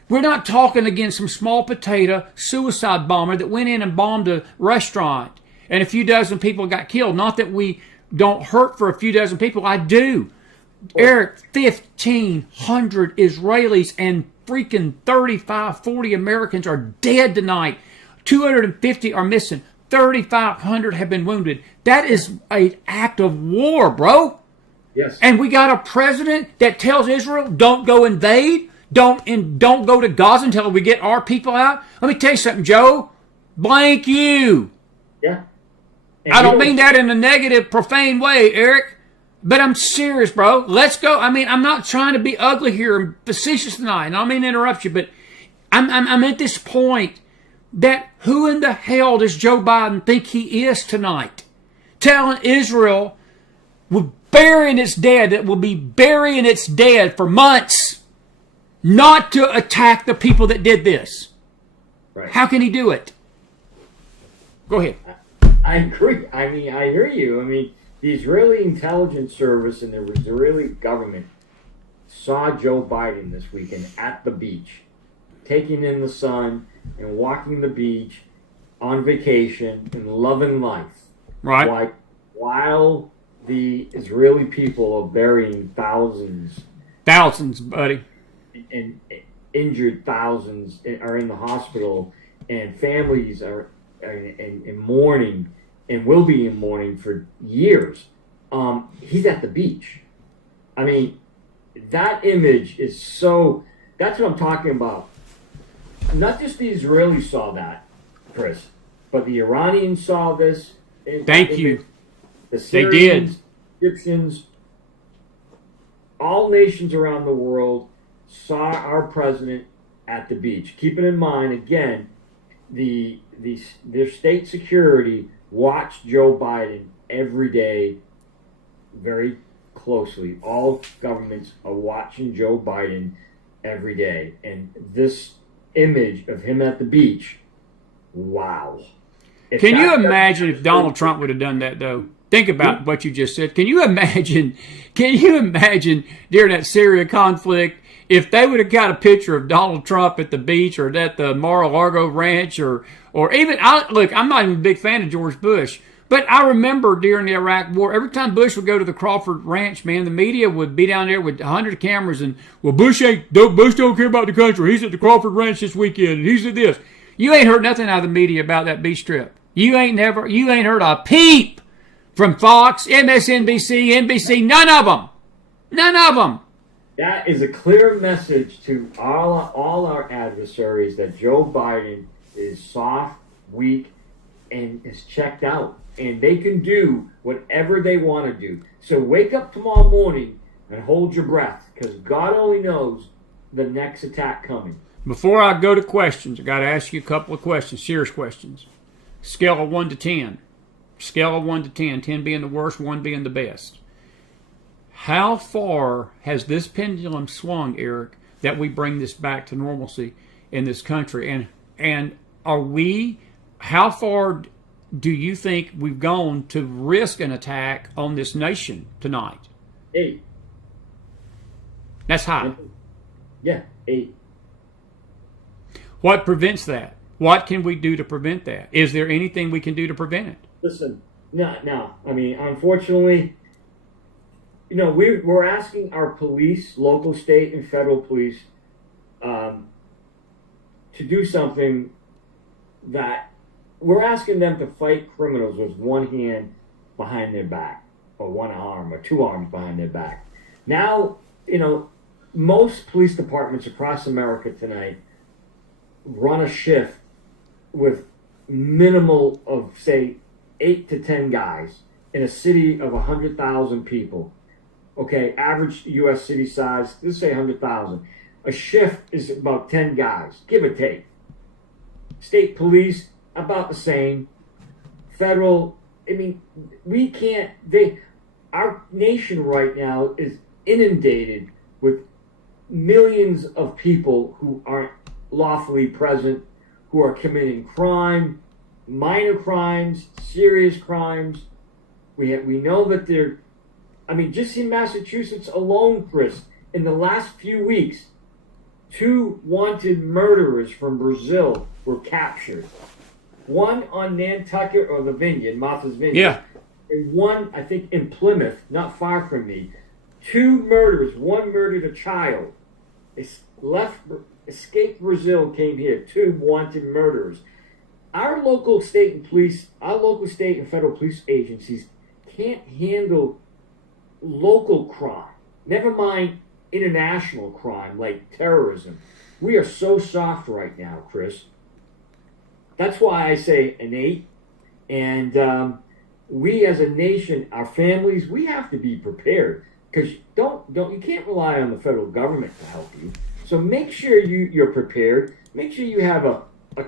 We're not talking against some small potato suicide bomber that went in and bombed a restaurant and a few dozen people got killed. Not that we don't hurt for a few dozen people. I do. Eric, 1,500 Israelis and freaking 35, 40 Americans are dead tonight. 250 are missing. 3,500 have been wounded. That is an act of war, bro. Yes. And we got a president that tells Israel, don't go invade, don't go to Gaza until we get our people out. Let me tell you something, Joe. Blank you. Yeah. I don't mean that in a negative, profane way, Eric. But I'm serious, bro. Let's go. I mean, I'm not trying to be ugly here and facetious tonight. And I don't mean to interrupt you, but I'm at this point that who in the hell does Joe Biden think he is tonight? Telling Israel, burying its dead, that will be burying its dead for months, not to attack the people that did this. Right. How can he do it? Go ahead. I agree. I mean, I hear you. I mean, the Israeli intelligence service and the Israeli government saw Joe Biden this weekend at the beach, taking in the sun and walking the beach on vacation and loving life. Right. While the Israeli people are burying thousands, buddy, and injured thousands are in the hospital, and families are in mourning and will be in mourning for years. He's at the beach. I mean, that image is so. That's what I'm talking about. Not just the Israelis saw that, Chris, but the Iranians saw this. Thank you. The Syrians, Egyptians, all nations around the world saw our president at the beach. Keeping in mind, again, their state security watched Joe Biden every day very closely. All governments are watching Joe Biden every day. And this image of him at the beach, wow. Can you imagine if Donald Trump would have done that, though? Think about what you just said. Can you imagine during that Syria conflict, if they would have got a picture of Donald Trump at the beach or at the Mar-a-Lago ranch or even, look, I'm not even a big fan of George Bush, but I remember during the Iraq War, every time Bush would go to the Crawford Ranch, man, the media would be down there with 100 cameras and, well, Bush don't care about the country. He's at the Crawford Ranch this weekend and he's at this. You ain't heard nothing out of the media about that beach trip. You ain't heard a peep from Fox, MSNBC, NBC, none of them. None of them. That is a clear message to all our adversaries that Joe Biden is soft, weak, and is checked out. And they can do whatever they want to do. So wake up tomorrow morning and hold your breath, because God only knows the next attack coming. Before I go to questions, I got to ask you a couple of questions, serious questions. Scale of 1 to 10. Scale of 1 to 10, 10 being the worst, 1 being the best. How far has this pendulum swung, Eric, that we bring this back to normalcy in this country? And are we, how far do you think we've gone to risk an attack on this nation tonight? 8. That's high. Yeah, 8. What prevents that? What can we do to prevent that? Is there anything we can do to prevent it? Listen, no. I mean, unfortunately, you know, we're asking our police, local, state, and federal police, to do something that we're asking them to fight criminals with one hand behind their back, or one arm, or two arms behind their back. Now, you know, most police departments across America tonight run a shift with minimal of, say, 8 to 10 guys in a city of 100,000 people. Okay, average U.S. city size, let's say 100,000. A shift is about 10 guys, give or take. State police, about the same. Federal, I mean, we can't, our nation right now is inundated with millions of people who aren't lawfully present, who are committing crime, minor crimes, serious crimes. We know that they're, I mean, just in Massachusetts alone, Chris, in the last few weeks, 2 wanted murderers from Brazil were captured. One on Nantucket or the Vineyard, Martha's Vineyard. Yeah. And one, I think, in Plymouth, not far from me. 2 murders. One murdered a child. They escaped Brazil, came here. 2 wanted murderers. Our local state and federal police agencies can't handle local crime. Never mind international crime like terrorism. We are so soft right now, Chris. That's why I say an 8. And we as a nation, our families, we have to be prepared, because you can't rely on the federal government to help you. So make sure you're prepared. Make sure you have a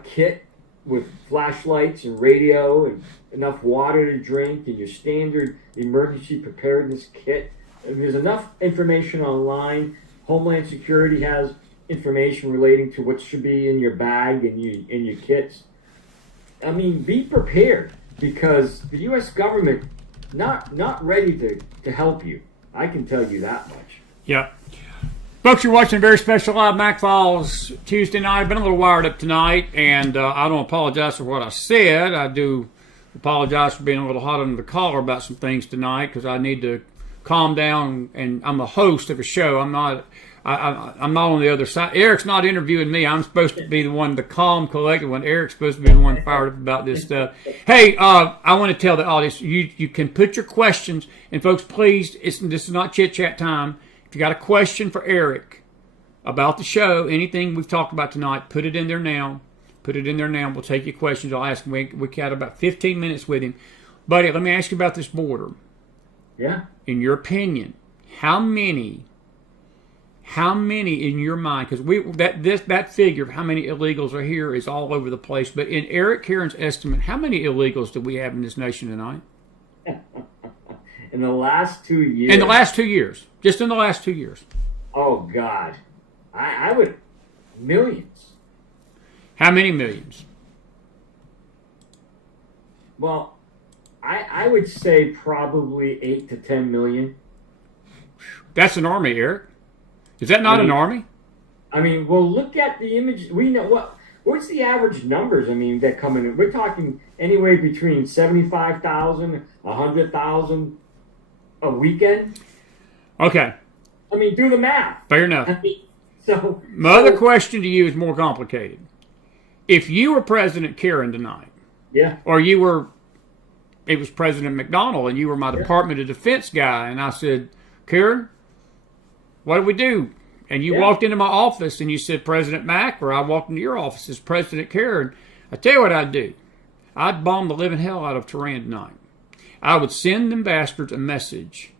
kit with flashlights and radio and enough water to drink and your standard emergency preparedness kit. There's enough information online. Homeland Security has information relating to what should be in your bag and your kits. I mean, be prepared, because the U.S. government not ready to help you. I can tell you that much. Yeah. Folks, you're watching a very special live McFiles Tuesday night. I've been a little wired up tonight, and I don't apologize for what I said. I do apologize for being a little hot under the collar about some things tonight, because I need to calm down, and I'm the host of a show. I'm not on the other side. Eric's not interviewing me. I'm supposed to be the one, the calm, collected one. Eric's supposed to be the one fired up about this stuff. Hey, I want to tell the audience, you can put your questions, and folks, please, this is not chit-chat time. If you got a question for Eric about the show, anything we've talked about tonight, put it in there now. Put it in there now. We'll take your questions. I'll ask him. We got about 15 minutes with him. Buddy, let me ask you about this border. Yeah. In your opinion, how many in your mind, because that figure of how many illegals are here is all over the place, but in Eric Caron's estimate, how many illegals do we have in this nation tonight? In the last 2 years. In the last 2 years. Just in the last 2 years. Oh, God. I would... Millions. How many millions? Well, I would say probably 8 to 10 million. That's an army, Eric. Is that not an army? I mean, well, look at the image. We know what's the average numbers, I mean, that come in. We're talking anywhere between 75,000, 100,000 a weekend. Okay. I mean, do the math. Fair enough. I mean, my other question to you is more complicated. If you were President Caron tonight, yeah, or it was President McDonald, and you were my Department of Defense guy, and I said, Caron, what do we do? And you walked into my office and you said, President Mack, or I walked into your office as President Caron. I tell you what I'd do. I'd bomb the living hell out of Tehran tonight. I would send them bastards a message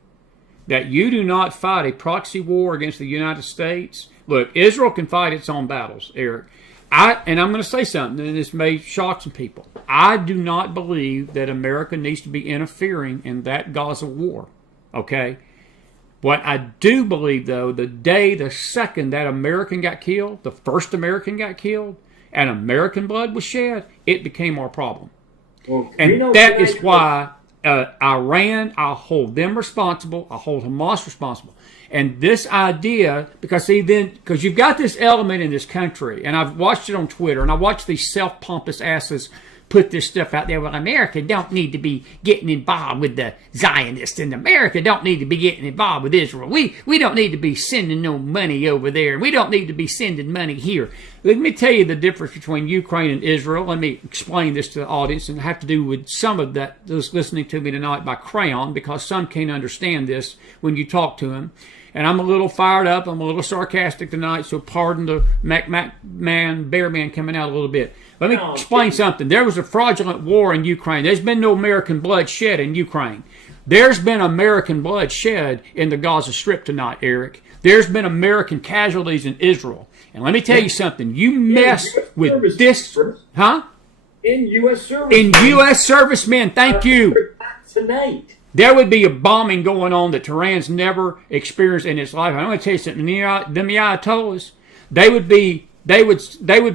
that you do not fight a proxy war against the United States. Look, Israel can fight its own battles, Eric. And I'm going to say something, and this may shock some people. I do not believe that America needs to be interfering in that Gaza war. Okay? What I do believe, though, the second that American got killed, the first American got killed, and American blood was shed, it became our problem. Well, and that is why Iran, I'll hold them responsible, I'll hold Hamas responsible. And this idea, because you've got this element in this country, and I've watched it on Twitter, and I watched these self-pompous asses put this stuff out there. Well, America don't need to be getting involved with the Zionists, and America don't need to be getting involved with Israel. We don't need to be sending no money over there, and we don't need to be sending money here. Let me tell you the difference between Ukraine and Israel. Let me explain this to the audience, and have to do with some of that those listening to me tonight by Caron, because some can't understand this when you talk to them. And I'm a little fired up. I'm a little sarcastic tonight, so pardon the bear man coming out a little bit. Let me explain something. There was a fraudulent war in Ukraine. There's been no American blood shed in Ukraine. There's been American blood shed in the Gaza Strip tonight, Eric. There's been American casualties in Israel. And let me tell you something. You mess with this... Huh? In U.S. service. In U.S. servicemen. Thank you. Tonight. There would be a bombing going on that Tehran's never experienced in its life. I'm going to tell you something. Them Ayatollahs, they would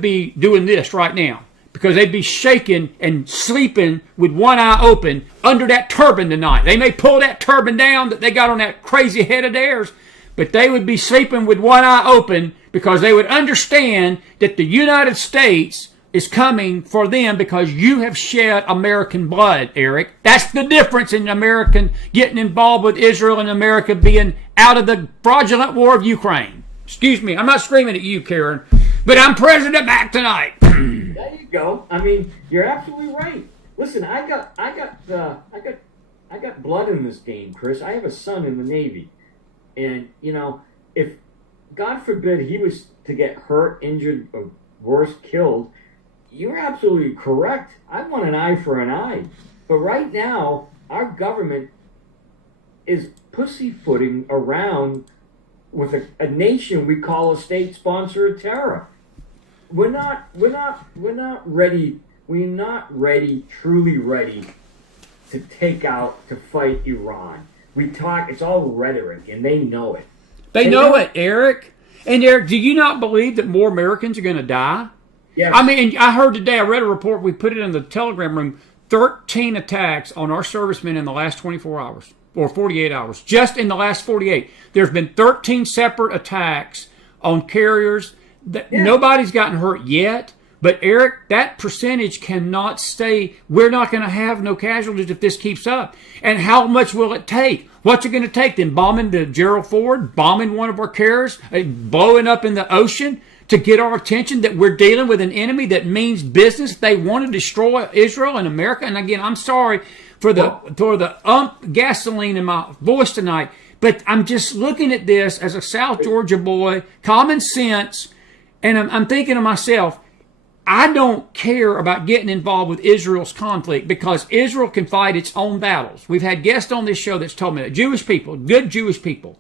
be doing this right now, because they'd be shaking and sleeping with one eye open under that turban tonight. They may pull that turban down that they got on that crazy head of theirs, but they would be sleeping with one eye open, because they would understand that the United States is coming for them, because you have shed American blood, Eric. That's the difference in American getting involved with Israel and America being out of the fraudulent war of Ukraine. Excuse me, I'm not screaming at you, Caron, but I'm President back tonight. There you go. I mean, you're absolutely right. Listen, I got blood in this game, Chris. I have a son in the Navy, and if God forbid he was to get hurt, injured, or worse, killed, you're absolutely correct. I want an eye for an eye. But right now, our government is pussyfooting around with a nation we call a state sponsor of terror. We're not ready we're not ready, truly ready to fight Iran. We talk, it's all rhetoric, and they know it. They know it, Eric. And Eric, do you not believe that more Americans are going to die? Yes. I mean, I heard today, I read a report, we put it in the Telegram room, 13 attacks on our servicemen in the last 24 hours, or 48 hours. Just in the last 48. There's been 13 separate attacks on carriers. Nobody's gotten hurt yet. But, Eric, that percentage cannot stay. We're not going to have no casualties if this keeps up. And how much will it take? What's it going to take? Then bombing the Gerald Ford, bombing one of our carriers, blowing up in the ocean to get our attention that we're dealing with an enemy that means business. They want to destroy Israel and America. And, again, I'm sorry for the gasoline in my voice tonight, but I'm just looking at this as a South Georgia boy, common sense, and I'm thinking to myself, I don't care about getting involved with Israel's conflict because Israel can fight its own battles. We've had guests on this show that's told me that Jewish people, good Jewish people,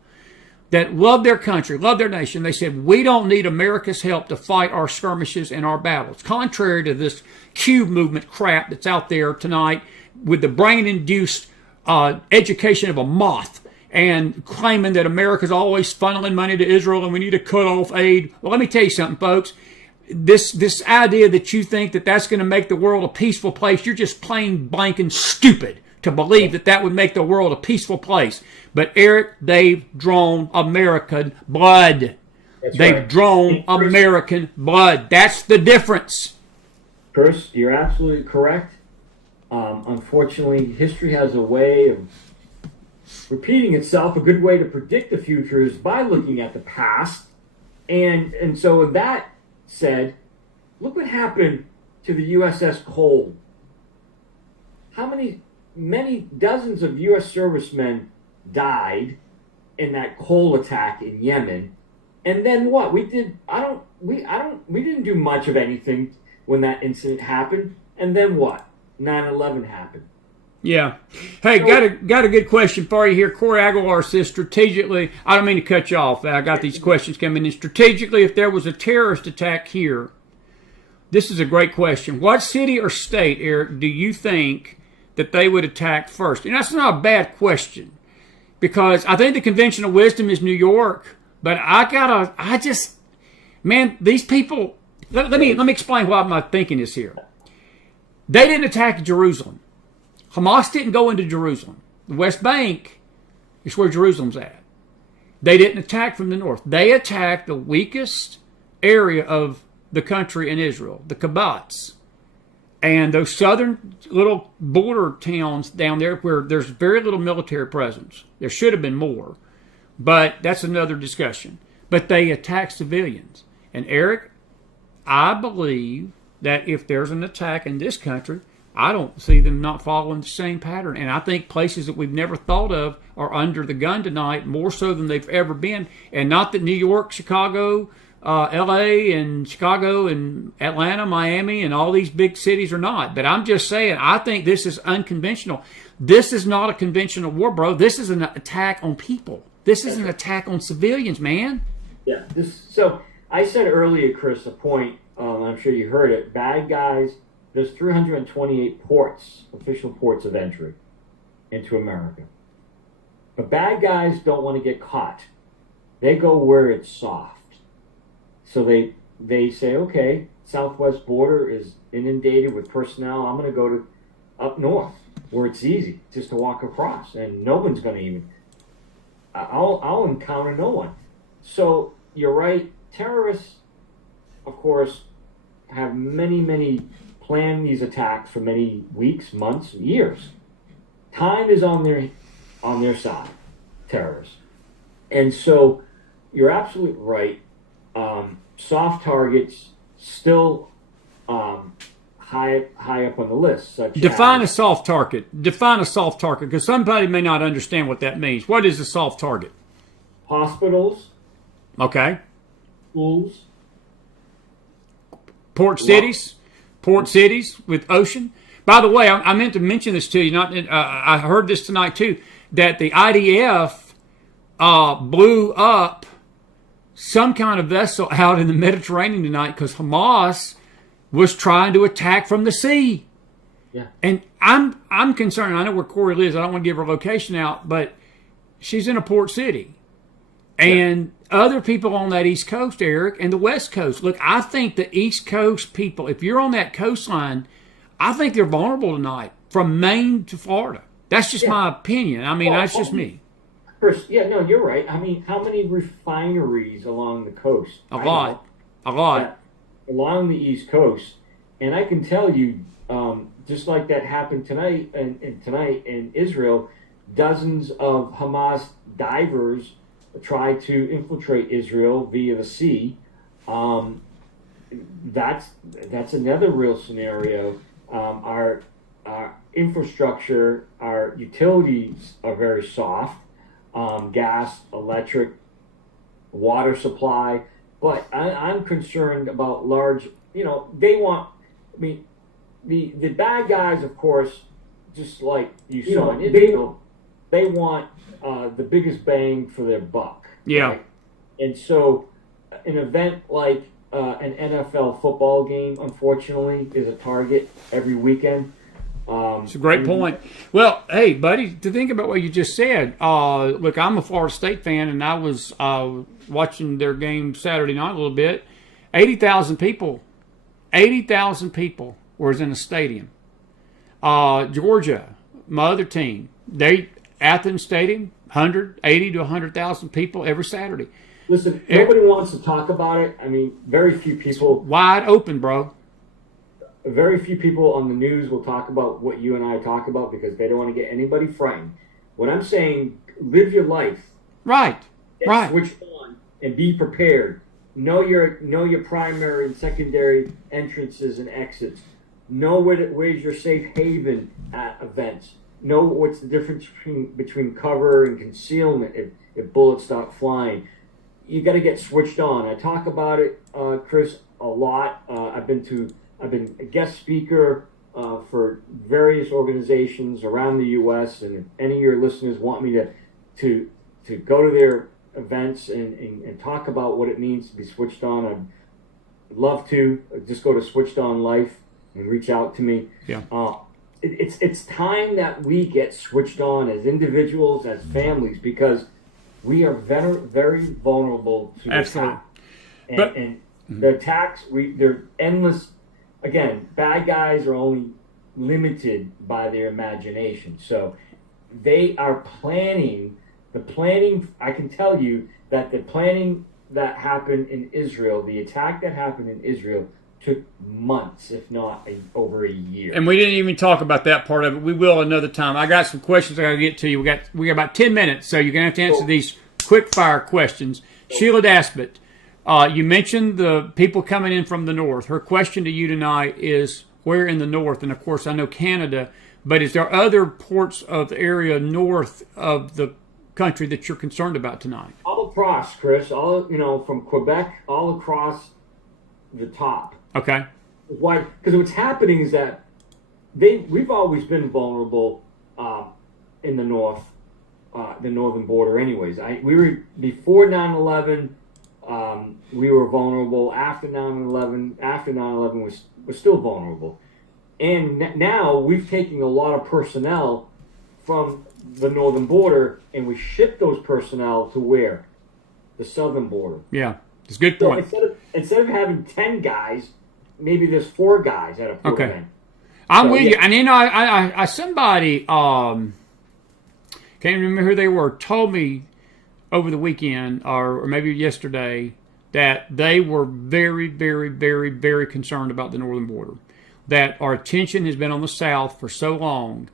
that love their country, love their nation, they said, we don't need America's help to fight our skirmishes and our battles. Contrary to this Q movement crap that's out there tonight with the brain-induced education of a moth and claiming that America's always funneling money to Israel and we need to cut off aid. Well, let me tell you something, folks. This idea that you think that that's going to make the world a peaceful place, you're just plain blanking stupid to believe that that would make the world a peaceful place. But, Eric, they've drawn American blood. They've drawn American blood. That's the difference. Chris, you're absolutely correct. Unfortunately, history has a way of repeating itself. A good way to predict the future is by looking at the past. And so with that said, look what happened to the USS Cole. How many dozens of U.S. servicemen died in that Cole attack in Yemen, and then what? We didn't do much of anything when that incident happened, and then what? 9/11 happened. Yeah. Hey, got a good question for you here. Corey Aguilar says strategically, I don't mean to cut you off. I got these questions coming in. Strategically, if there was a terrorist attack here, this is a great question. What city or state, Eric, do you think that they would attack first? And that's not a bad question because I think the conventional wisdom is New York, but these people, let me explain why my thinking is here. They didn't attack Jerusalem. Hamas didn't go into Jerusalem. The West Bank is where Jerusalem's at. They didn't attack from the north. They attacked the weakest area of the country in Israel, the kibbutz. And those southern little border towns down there where there's very little military presence. There should have been more. But that's another discussion. But they attacked civilians. And Eric, I believe that if there's an attack in this country, I don't see them not following the same pattern. And I think places that we've never thought of are under the gun tonight, more so than they've ever been. And not that New York, Chicago, L.A. and Chicago and Atlanta, Miami, and all these big cities are not. But I'm just saying, I think this is unconventional. This is not a conventional war, bro. This is an attack on people. This is an attack on civilians, man. Yeah. So I said earlier, Chris, a point, I'm sure you heard it, bad guys. There's 328 ports, official ports of entry into America. But bad guys don't want to get caught. They go where it's soft. So they say, okay, southwest border is inundated with personnel. I'm going to go to up north where it's easy just to walk across. And no one's going to even, I'll encounter no one. So you're right. Terrorists, of course, have many plan these attacks for many weeks, months, years. Time is on their side, terrorists. And so you're absolutely right. Soft targets still high up on the list. Define a soft target. Define a soft target, because somebody may not understand what that means. What is a soft target? Hospitals. Okay. Schools. Port cities with ocean. By the way, I meant to mention this to you. I heard this tonight too. That the IDF blew up some kind of vessel out in the Mediterranean tonight because Hamas was trying to attack from the sea. Yeah. And I'm concerned. I know where Corey lives. I don't want to give her location out, but she's in a port city. And other people on that East Coast, Eric, and the West Coast. Look, I think the East Coast people, if you're on that coastline, I think they're vulnerable tonight from Maine to Florida. That's just my opinion. I mean, that's just me. Chris, no, you're right. I mean, how many refineries along the coast? A lot. Along the East Coast. And I can tell you, just like that happened tonight in Israel, dozens of Hamas divers tried to infiltrate Israel via the sea. That's another real scenario. Our infrastructure, our utilities are very soft. Gas, electric, water supply. But I'm concerned about large, they want, the bad guys, of course, just like you saw in Israel, they want the biggest bang for their buck. Yeah. Right? And so an event like an NFL football game, unfortunately, is a target every weekend. It's a great point. Well, hey, buddy, to think about what you just said, look, I'm a Florida State fan, and I was watching their game Saturday night a little bit. 80,000 people was in a stadium. Georgia, my other team, Athens Stadium, 180 to 100,000 people every Saturday. Listen, nobody wants to talk about it. I mean, very few people. Wide open, bro. Very few people on the news will talk about what you and I talk about because they don't want to get anybody frightened. What I'm saying, live your life. Right. Switch on and be prepared. Know your primary and secondary entrances and exits. Know where's your safe haven at events. Know what's the difference between cover and concealment if bullets start flying. You got to get switched on. I talk about it, Chris, a lot. I've been a guest speaker for various organizations around the U.S. And if any of your listeners want me to go to their events and talk about what it means to be switched on, I'd love to. Just go to Switched On Life and reach out to me. Yeah. It's time that we get switched on as individuals, as families, because we are very, very vulnerable to attack. And the attacks, they're endless. Again, bad guys are only limited by their imagination. So they are planning. The planning, I can tell you that the planning that happened in Israel, the attack that happened in Israel, took months, if not over a year. And we didn't even talk about that part of it. We will another time. I got some questions I got to get to you. We got about 10 minutes, so you're going to have to answer these quick fire questions. Sheila Daspit, you mentioned the people coming in from the north. Her question to you tonight is where in the north? And of course, I know Canada, but is there other ports of the area north of the country that you're concerned about tonight? All across, Chris. From Quebec all across the top. Okay. Why? Because what's happening is that we've always been vulnerable in the north, the northern border. Anyways, we were before 9/11. We were vulnerable. After 9/11, we're still vulnerable. And now we've taken a lot of personnel from the northern border, and we ship those personnel to where? The southern border. Yeah, it's a good point. So instead of having 10 guys, maybe there's 4 guys at a port event. I'm with you. And I somebody can't remember who they were, told me over the weekend or maybe yesterday that they were very, very, very, very concerned about the northern border. That our attention has been on the south for so long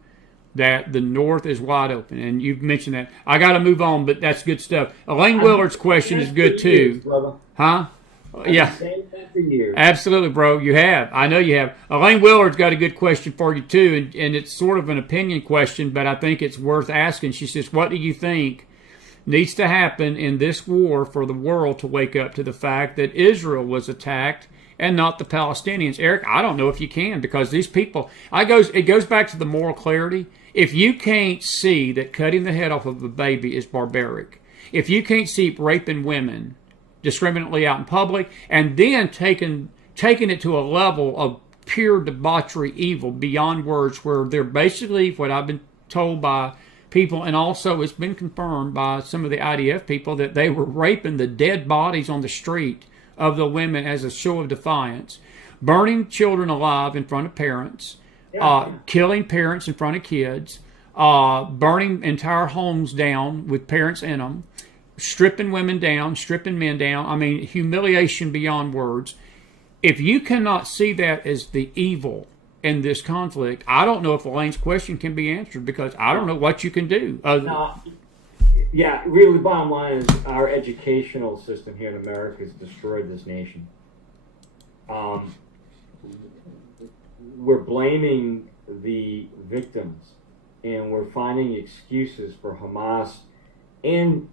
that the north is wide open. And you've mentioned that. I got to move on, but that's good stuff. Elaine Willard's question is good too. Huh? Yeah. Absolutely, bro. You have. I know you have. Elaine Willard's got a good question for you too, and it's sort of an opinion question, but I think it's worth asking. She says, what do you think needs to happen in this war for the world to wake up to the fact that Israel was attacked and not the Palestinians? Eric, I don't know if you can, because these people, it goes back to the moral clarity. If you can't see that cutting the head off of a baby is barbaric, if you can't see raping women discriminately out in public, and then taking taken it to a level of pure debauchery evil beyond words, where they're basically, what I've been told by people, and also it's been confirmed by some of the IDF people, that they were raping the dead bodies on the street of the women as a show of defiance, burning children alive in front of parents, killing parents in front of kids, burning entire homes down with parents in them, stripping women down, stripping men down. I mean, humiliation beyond words. If you cannot see that as the evil in this conflict, I don't know if Elaine's question can be answered, because I don't know what you can do. Yeah, really, the bottom line is our educational system here in America has destroyed this nation. We're blaming the victims, and we're finding excuses for Hamas and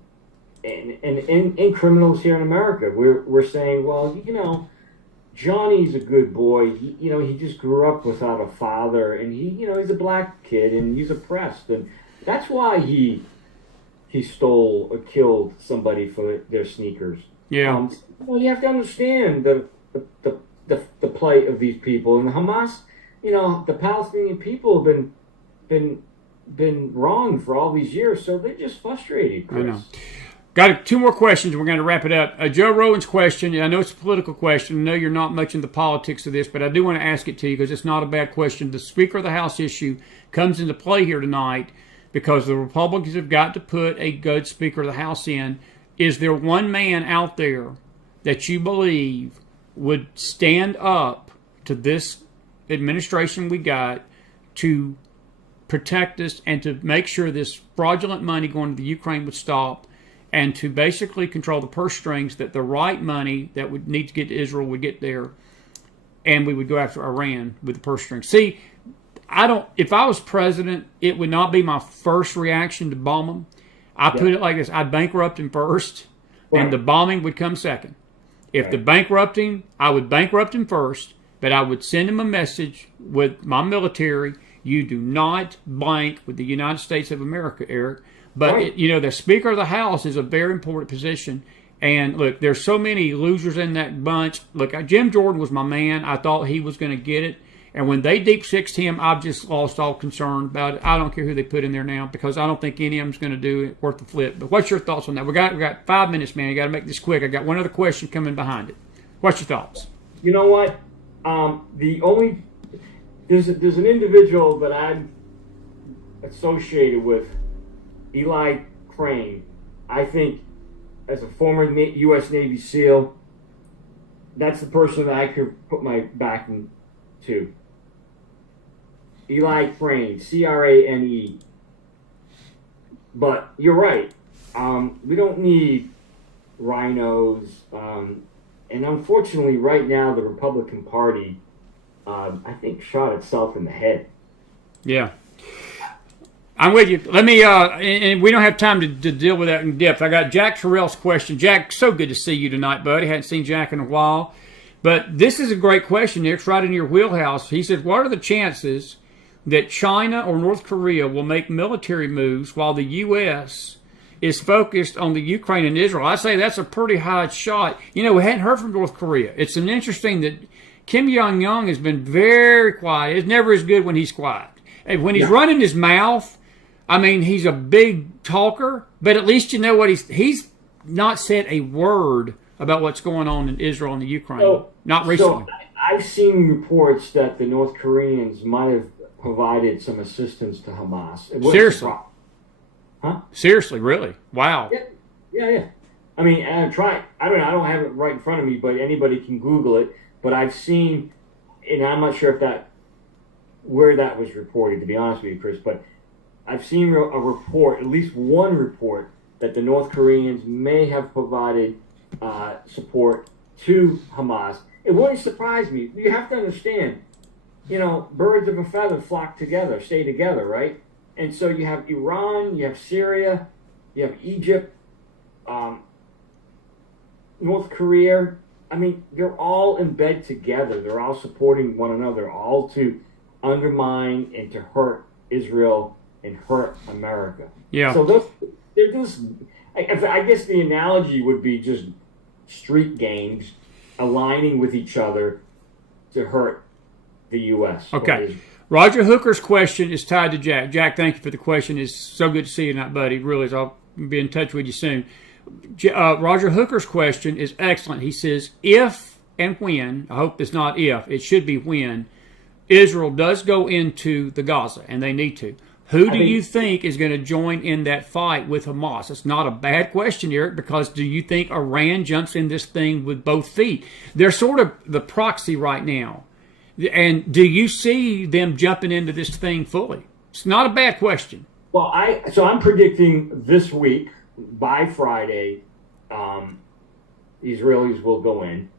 criminals here in America. We're saying, well, Johnny's a good boy. He just grew up without a father, and he's a black kid, and he's oppressed, and that's why he stole or killed somebody for their sneakers. Yeah. You have to understand the plight of these people, and Hamas. The Palestinian people have been wronged for all these years, so they're just frustrated, Chris. I know. Got 2 more questions. We're going to wrap it up. Joe Rowan's question, I know it's a political question. I know you're not much in the politics of this, but I do want to ask it to you because it's not a bad question. The Speaker of the House issue comes into play here tonight because the Republicans have got to put a good Speaker of the House in. Is there one man out there that you believe would stand up to this administration we got to protect us and to make sure this fraudulent money going to the Ukraine would stop, and to basically control the purse strings, that the right money that would need to get to Israel would get there, and we would go after Iran with the purse strings? See, if I was president, it would not be my first reaction to bomb them. I put it like this: I'd bankrupt him first, and the bombing would come second. If the bankrupting, I would bankrupt him first, but I would send him a message with my military: you do not blank with the United States of America, Eric. But, the Speaker of the House is a very important position. And, look, there's so many losers in that bunch. Look, Jim Jordan was my man. I thought he was going to get it. And when they deep sixed him, I've just lost all concern about it. I don't care who they put in there now, because I don't think any of them's going to do it worth the flip. But what's your thoughts on that? We got 5 minutes, man. You got to make this quick. I got one other question coming behind it. What's your thoughts? You know what? There's an individual that I'm associated with, Eli Crane. I think, as a former U.S. Navy SEAL, that's the person that I could put my back to. Eli Crane, Crane. But you're right. We don't need rhinos. And unfortunately, right now, the Republican Party, I think, shot itself in the head. Yeah. I'm with you. Let me, and we don't have time to deal with that in depth. I got Jack Terrell's question. Jack, so good to see you tonight, buddy. Hadn't seen Jack in a while. But this is a great question. It's right in your wheelhouse. He said, what are the chances that China or North Korea will make military moves while the U.S. is focused on the Ukraine and Israel? I say that's a pretty high shot. We hadn't heard from North Korea. It's an interesting that Kim Jong-un has been very quiet. It's never as good when he's quiet. And when he's running his mouth, I mean, he's a big talker, but at least you know what he's not said a word about what's going on in Israel and the Ukraine. Not recently. So I've seen reports that the North Koreans might have provided some assistance to Hamas. Seriously? Huh? Seriously, really? Wow. Yeah. I mean, I don't have it right in front of me, but anybody can Google it. But I've seen, and I'm not sure where that was reported, to be honest with you, Chris, but I've seen a report, at least one report, that the North Koreans may have provided support to Hamas. It wouldn't surprise me. You have to understand, birds of a feather flock together, stay together, right? And so you have Iran, you have Syria, you have Egypt, North Korea. I mean, they're all in bed together. They're all supporting one another, all to undermine and to hurt Israel and hurt America. Yeah. So they're just, I guess the analogy would be just street gangs aligning with each other to hurt the U.S. Okay. Roger Hooker's question is tied to Jack. Jack, thank you for the question. It's so good to see you tonight, buddy. It really is. I'll be in touch with you soon. Roger Hooker's question is excellent. He says, if and when, I hope it's not if, it should be when, Israel does go into the Gaza, and they need to, who do you think is going to join in that fight with Hamas? It's not a bad question, Eric, because do you think Iran jumps in this thing with both feet? They're sort of the proxy right now. And do you see them jumping into this thing fully? It's not a bad question. Well, I'm predicting this week, by Friday, the Israelis will go in.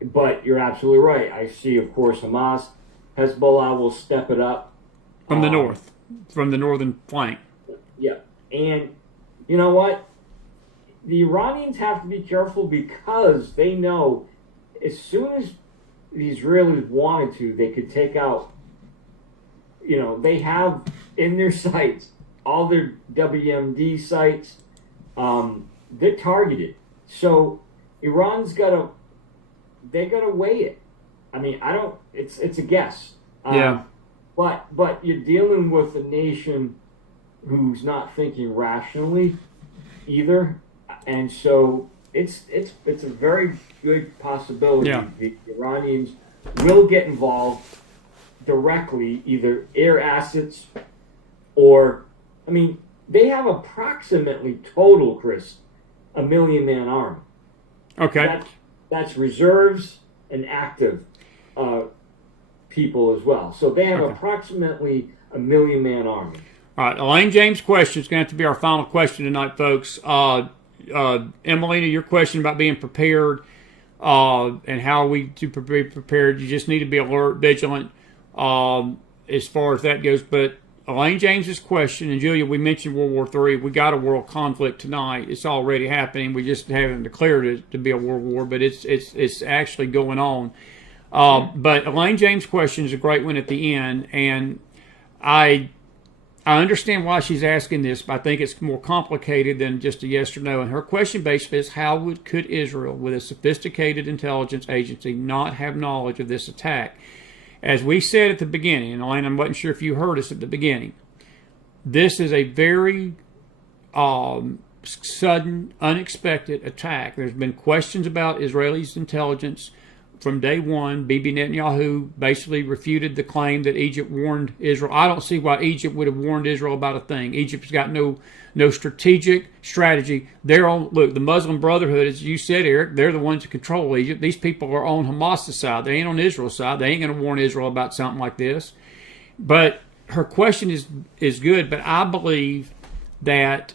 But you're absolutely right. I see, of course, Hamas, Hezbollah will step it up. From the north, from the northern flank. Yeah. And you know what? The Iranians have to be careful because they know as soon as the Israelis wanted to, they could take out, they have in their sights, all their WMD sites, they're targeted. So Iran's they got to weigh it. I mean, it's a guess. Yeah. But you're dealing with a nation who's not thinking rationally either. And so it's a very good possibility the Iranians will get involved directly, either air assets or, they have approximately total, Chris, 1 million-man army. Okay. That's reserves and active people as well. So they have approximately 1 million-man army. All right, Elaine James' question is going to have to be our final question tonight, folks. Emelina, your question about being prepared and how we to be prepared, you just need to be alert, vigilant as far as that goes. But Elaine James's question, and Julia, we mentioned World War III. We got a world conflict tonight. It's already happening. We just haven't declared it to be a world war, but it's actually going on. But Elaine James' question is a great one at the end, and I understand why she's asking this, but I think it's more complicated than just a yes or no. And her question basically is, could Israel, with a sophisticated intelligence agency, not have knowledge of this attack? As we said at the beginning, and Elaine, I wasn't sure if you heard us at the beginning, this is a very sudden, unexpected attack. There's been questions about Israelis' intelligence from day one. Bibi Netanyahu basically refuted the claim that Egypt warned Israel. I don't see why Egypt would have warned Israel about a thing. Egypt's got no strategic strategy. Look, the Muslim Brotherhood, as you said, Eric, they're the ones who control Egypt. These people are on Hamas' side. They ain't on Israel's side. They ain't going to warn Israel about something like this. But her question is good, but I believe that,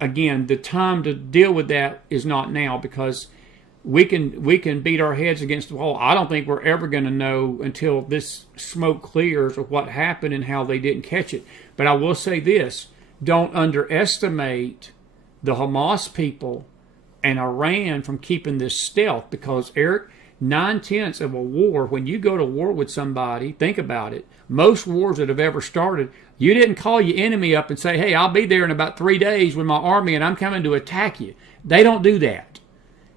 again, the time to deal with that is not now, because we can beat our heads against the wall. I don't think we're ever going to know until this smoke clears of what happened and how they didn't catch it. But I will say this, don't underestimate the Hamas people and Iran from keeping this stealth, because, Eric, 9/10 of a war, when you go to war with somebody, think about it, most wars that have ever started, you didn't call your enemy up and say, hey, I'll be there in about 3 days with my army and I'm coming to attack you. They don't do that.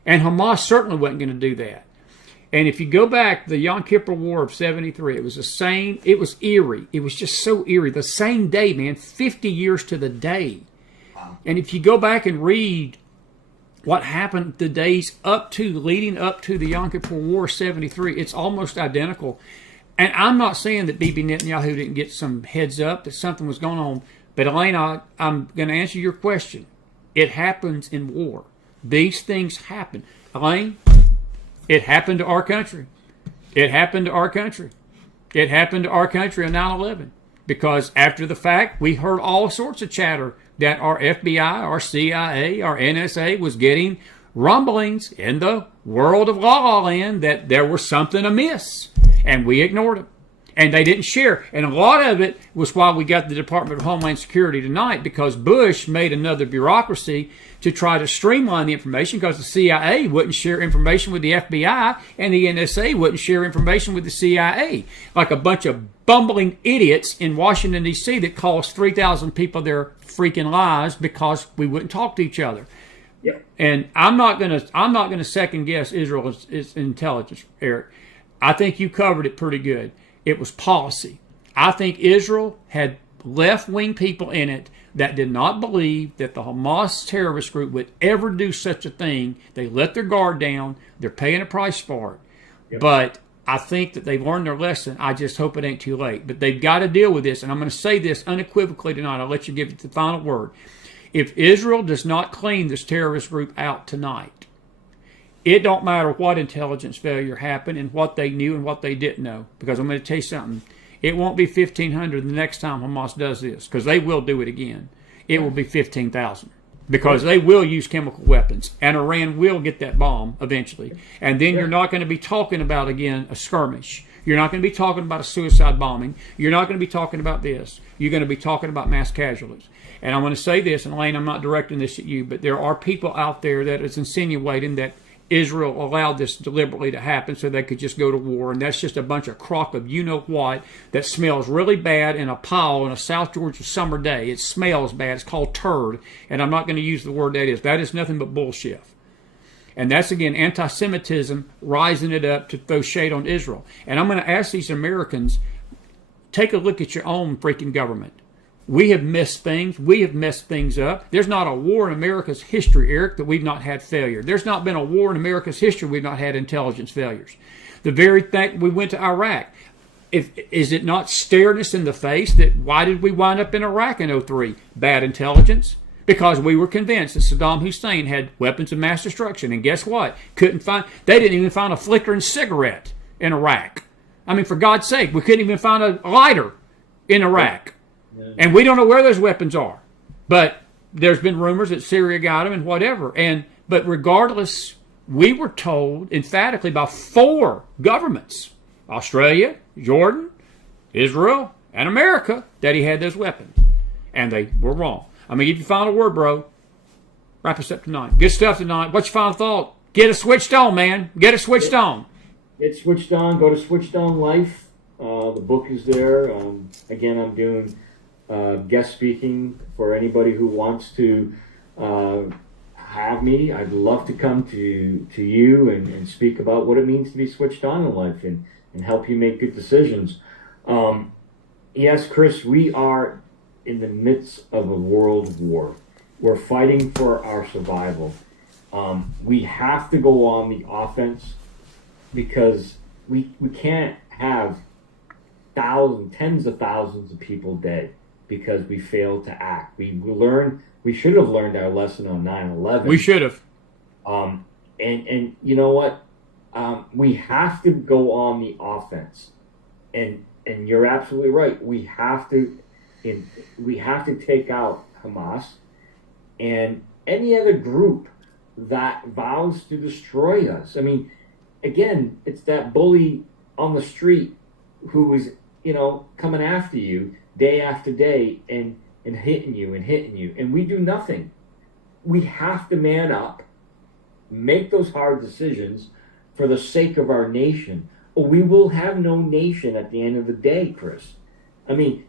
And Hamas certainly wasn't going to do that. And if you go back, the Yom Kippur War of 73, it was the same. It was eerie. It was just so eerie. The same day, man, 50 years to the day. Wow. And if you go back and read what happened the days leading up to the Yom Kippur War of 73, it's almost identical. And I'm not saying that Bibi Netanyahu didn't get some heads up that something was going on. But Elaine, I'm going to answer your question. It happens in war. These things happen. Elaine, it happened to our country. It happened to our country. It happened to our country on 9/11. Because after the fact, we heard all sorts of chatter that our FBI, our CIA, our NSA was getting rumblings in the world of La La Land that there was something amiss. And we ignored it. And they didn't share. And a lot of it was why we got the Department of Homeland Security tonight, because Bush made another bureaucracy to try to streamline the information, because the CIA wouldn't share information with the FBI and the NSA wouldn't share information with the CIA. Like a bunch of bumbling idiots in Washington, D.C. that cost 3,000 people their freaking lives because we wouldn't talk to each other. Yeah. And I'm not gonna second guess Israel's intelligence, Eric. I think you covered it pretty good. It was policy. I think Israel had left-wing people in it that did not believe that the Hamas terrorist group would ever do such a thing. They let their guard down. They're paying a price for it. Yep. But I think that they've learned their lesson. I just hope it ain't too late. But they've got to deal with this. And I'm going to say this unequivocally tonight. I'll let you give it the final word. If Israel does not clean this terrorist group out tonight, it don't matter what intelligence failure happened and what they knew and what they didn't know. Because I'm going to tell you something. It won't be 1,500 the next time Hamas does this, because they will do it again. It will be 15,000, because they will use chemical weapons, and Iran will get that bomb eventually. And then you're not going to be talking about, again, a skirmish. You're not going to be talking about a suicide bombing. You're not going to be talking about this. You're going to be talking about mass casualties. And I'm going to say this, and Lane, I'm not directing this at you, but there are people out there that is insinuating that Israel allowed this deliberately to happen so they could just go to war, and that's just a bunch of crock of you-know-what that smells really bad in a pile on a South Georgia summer day. It smells bad. It's called turd, and I'm not going to use the word that is. That is nothing but bullshit. And that's, again, anti-Semitism rising it up to throw shade on Israel. And I'm going to ask these Americans, take a look at your own freaking government. We have missed things. We have messed things up. There's not a war in America's history, Eric, that we've not had failure. There's not been a war in America's history we've not had intelligence failures. The very thing we went to Iraq, is it not staring us in the face that why did we wind up in Iraq in 2003? Bad intelligence. Because we were convinced that Saddam Hussein had weapons of mass destruction. And guess what? They didn't even find a flickering cigarette in Iraq. I mean, for God's sake, we couldn't even find a lighter in Iraq. And we don't know where those weapons are. But there's been rumors that Syria got them and whatever. But regardless, we were told emphatically by 4 governments, Australia, Jordan, Israel, and America, that he had those weapons. And they were wrong. I'm going to give you a final word, bro. Wrap us up tonight. Good stuff tonight. What's your final thought? Get it switched on, man. Get it switched on. Get switched on. Go to Switched On Life. The book is there. Again, I'm doing guest speaking for anybody who wants to have me. I'd love to come to you and speak about what it means to be switched on in life and help you make good decisions. Yes, Chris, we are in the midst of a world war. We're fighting for our survival. We have to go on the offense because we can't have tens of thousands of people dead because we failed to act. We should have learned our lesson on 9/11. We should have. And you know what? We have to go on the offense. And you're absolutely right. We have to take out Hamas and any other group that vows to destroy us. I mean, again, it's that bully on the street who is, coming after you day after day and hitting you, and we do nothing. We have to man up, make those hard decisions for the sake of our nation, or we will have no nation at the end of the day, Chris. I mean,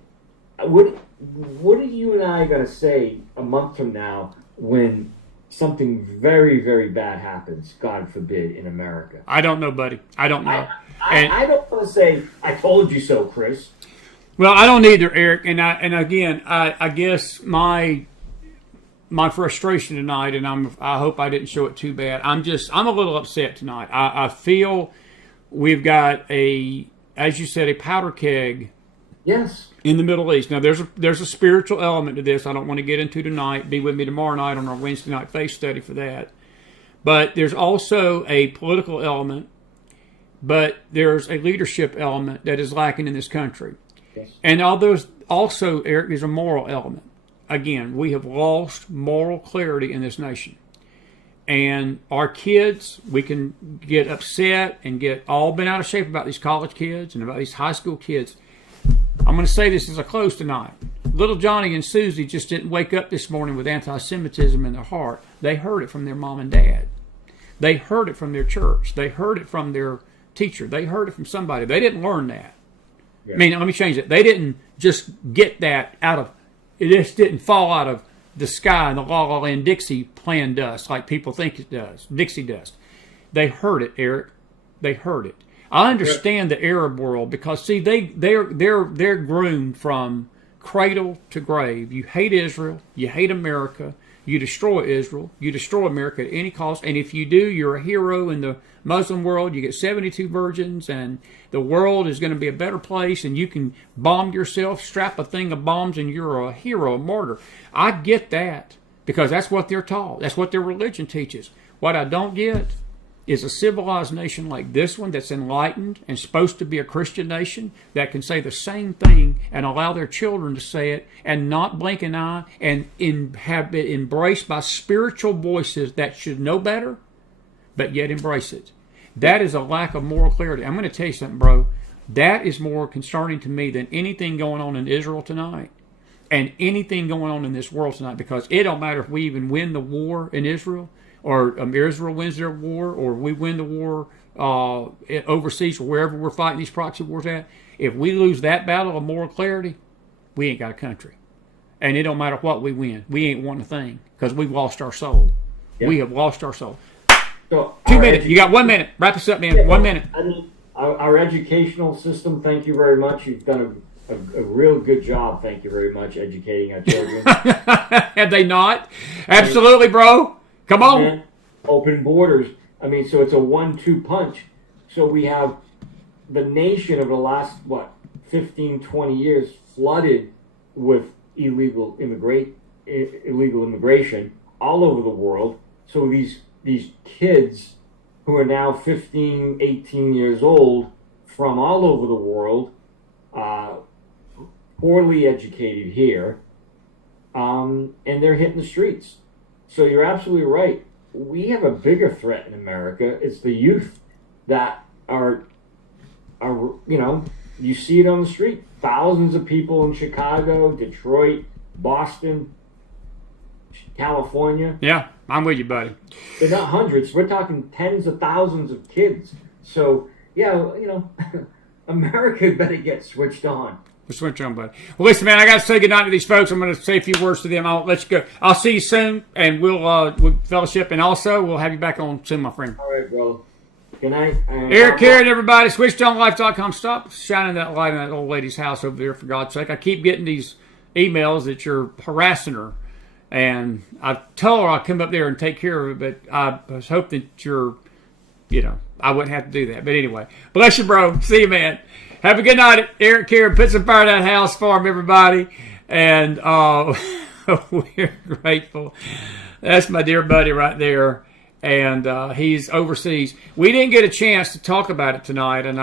what are you and I going to say a month from now when something very, very bad happens, God forbid, in America? I don't know, buddy. I don't know. I don't want to say, I told you so, Chris. Well, I don't either, Eric. And again, I guess my frustration tonight, and I hope I didn't show it too bad. I'm a little upset tonight. I feel we've got as you said, a powder keg. Yes. In the Middle East. Now, there's a spiritual element to this I don't want to get into tonight. Be with me tomorrow night on our Wednesday night faith study for that. But there's also a political element, but there's a leadership element that is lacking in this country. Yes. And also, Eric, there's a moral element. Again, we have lost moral clarity in this nation. And our kids, we can get upset and get all bent out of shape about these college kids and about these high school kids. I'm going to say this as I close tonight. Little Johnny and Susie just didn't wake up this morning with anti-Semitism in their heart. They heard it from their mom and dad. They heard it from their church. They heard it from their teacher. They heard it from somebody. They didn't learn that. Yeah. I mean, let me change it. They didn't just get that it just didn't fall out of the sky and the La La Land Dixie plan dust like people think it does, Dixie dust. They heard it, Eric. They heard it. I understand the Arab world because, see, they're groomed from cradle to grave. You hate Israel. You hate America. You destroy Israel. You destroy America at any cost. And if you do, you're a hero in the Muslim world. You get 72 virgins, and the world is going to be a better place, and you can bomb yourself, strap a thing of bombs, and you're a hero, a martyr. I get that because that's what they're taught. That's what their religion teaches. What I don't get is a civilized nation like this one that's enlightened and supposed to be a Christian nation that can say the same thing and allow their children to say it and not blink an eye and have it embraced by spiritual voices that should know better, but yet embrace it. That is a lack of moral clarity. I'm going to tell you something, bro. That is more concerning to me than anything going on in Israel tonight and anything going on in this world tonight, because it don't matter if we even win the war in Israel, or Israel wins their war, or we win the war overseas or wherever we're fighting these proxy wars at. If we lose that battle of moral clarity, we ain't got a country. And it don't matter what we win. We ain't won a thing because we've lost our soul. Yep. We have lost our soul. So 2 minutes. You got 1 minute. Wrap this up, man. 1 minute. I mean, our educational system, thank you very much. You've done a real good job, thank you very much, educating our children. Have they not? Absolutely, bro. Come on. And open borders. I mean, so it's a 1-2 punch. So we have the nation of the last, 15, 20 years flooded with illegal immigration all over the world. So these kids who are now 15, 18 years old from all over the world, poorly educated here, and they're hitting the streets. So you're absolutely right. We have a bigger threat in America. It's the youth that are you see it on the street. Thousands of people in Chicago, Detroit, Boston, California. Yeah, I'm with you, buddy. They're not hundreds. We're talking tens of thousands of kids. So, yeah, America better get switched on. We'll switch on, buddy. Well, listen, man, I got to say goodnight to these folks. I'm going to say a few words to them. I'll let you go. I'll see you soon, and we'll fellowship, and also we'll have you back on soon, my friend. All right, bro. Good night. Eric, Caron, everybody. SwitchedOnLife.com. Stop shining that light in that old lady's house over there, for God's sake. I keep getting these emails that you're harassing her, and I told her I'll come up there and take care of it, but I was hoping that you're, I wouldn't have to do that. But anyway, bless you, bro. See you, man. Have a good night, Eric, Caron. Put some fire in that house for him, everybody. And we're grateful. That's my dear buddy right there. And he's overseas. We didn't get a chance to talk about it tonight. And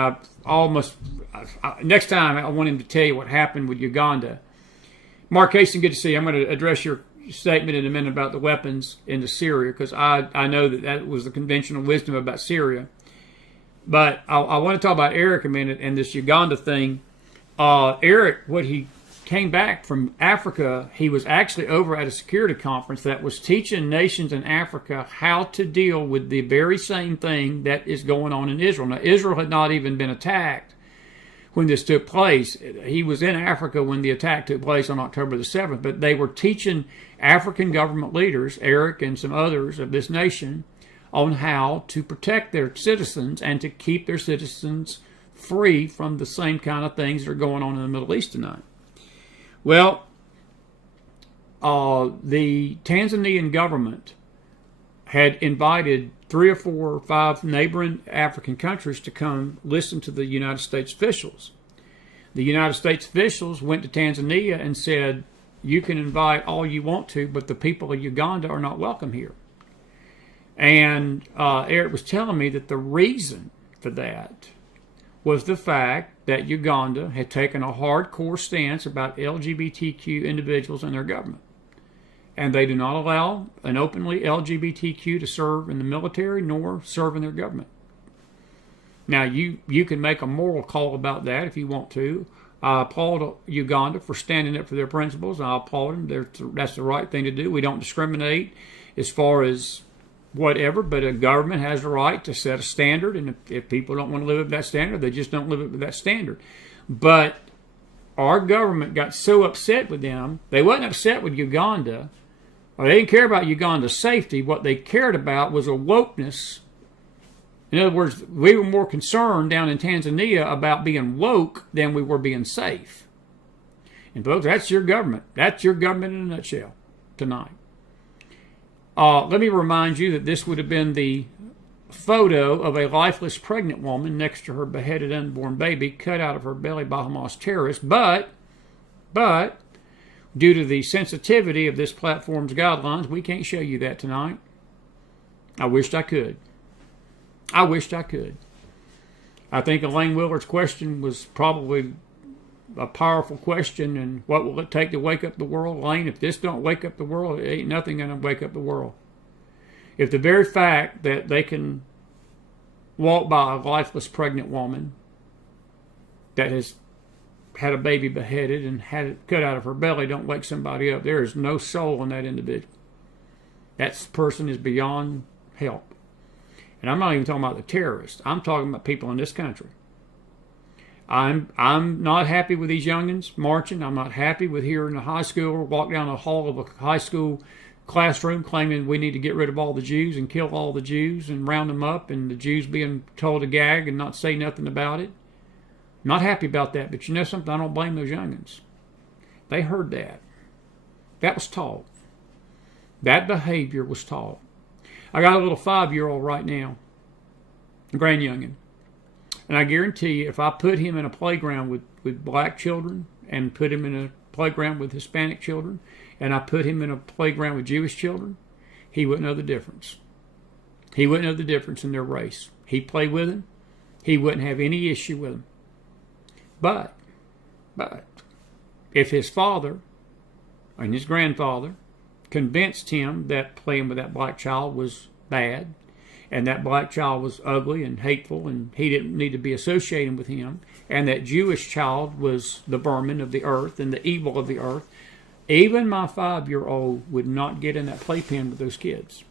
next time I want him to tell you what happened with Uganda. Mark Casey, good to see you. I'm going to address your statement in a minute about the weapons into Syria, because I know that was the conventional wisdom about Syria. But I want to talk about Eric a minute and this Uganda thing. Eric, when he came back from Africa, he was actually over at a security conference that was teaching nations in Africa how to deal with the very same thing that is going on in Israel. Now, Israel had not even been attacked when this took place. He was in Africa when the attack took place on October the 7th, but they were teaching African government leaders, Eric and some others of this nation, on how to protect their citizens and to keep their citizens free from the same kind of things that are going on in the Middle East tonight. Well, the Tanzanian government had invited 3 or 4 or 5 neighboring African countries to come listen to the United States officials. The United States officials went to Tanzania and said, you can invite all you want to, but the people of Uganda are not welcome here. And Eric was telling me that the reason for that was the fact that Uganda had taken a hardcore stance about LGBTQ individuals in their government. And they do not allow an openly LGBTQ to serve in the military nor serve in their government. Now, you can make a moral call about that if you want to. I applaud Uganda for standing up for their principles. I applaud them. That's the right thing to do. We don't discriminate as far as whatever, but a government has the right to set a standard, and if people don't want to live up to that standard, they just don't live up to that standard. But our government got so upset with them. They wasn't upset with Uganda. Well, they didn't care about Uganda's safety. What they cared about was a wokeness. In other words, we were more concerned down in Tanzania about being woke than we were being safe. And folks, that's your government. That's your government in a nutshell tonight. Let me remind you that this would have been the photo of a lifeless pregnant woman next to her beheaded unborn baby cut out of her belly by Hamas terrorists. But, due to the sensitivity of this platform's guidelines, we can't show you that tonight. I wished I could. I think Elaine Willard's question was probably a powerful question, and what will it take to wake up the world? Elaine, if this don't wake up the world, it ain't nothing going to wake up the world. If the very fact that they can walk by a lifeless pregnant woman that has had a baby beheaded and had it cut out of her belly don't wake somebody up, there is no soul in that individual. That person is beyond help. And I'm not even talking about the terrorists. I'm talking about people in this country. I'm not happy with these youngins marching. I'm not happy with hearing a high schooler walk down the hall of a high school classroom claiming we need to get rid of all the Jews and kill all the Jews and round them up, and the Jews being told to gag and not say nothing about it. Not happy about that, but you know something? I don't blame those youngins. They heard that. That was taught. That behavior was taught. I got a little 5-year-old right now, a grand youngin'. And I guarantee you, if I put him in a playground with black children and put him in a playground with Hispanic children and I put him in a playground with Jewish children, he wouldn't know the difference. He wouldn't know the difference in their race. He'd play with them. He wouldn't have any issue with them. But, if his father and his grandfather convinced him that playing with that black child was bad, and that black child was ugly and hateful, and he didn't need to be associating with him, and that Jewish child was the vermin of the earth and the evil of the earth, even my 5-year-old would not get in that playpen with those kids.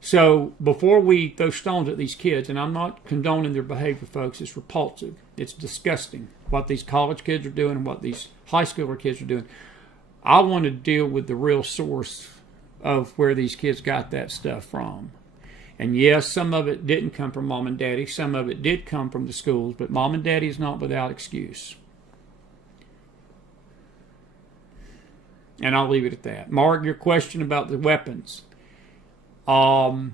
So before we throw stones at these kids, and I'm not condoning their behavior, folks, it's repulsive. It's disgusting what these college kids are doing and what these high schooler kids are doing. I want to deal with the real source of where these kids got that stuff from. And yes, some of it didn't come from mom and daddy. Some of it did come from the schools, but mom and daddy is not without excuse. And I'll leave it at that. Mark, your question about the weapons. To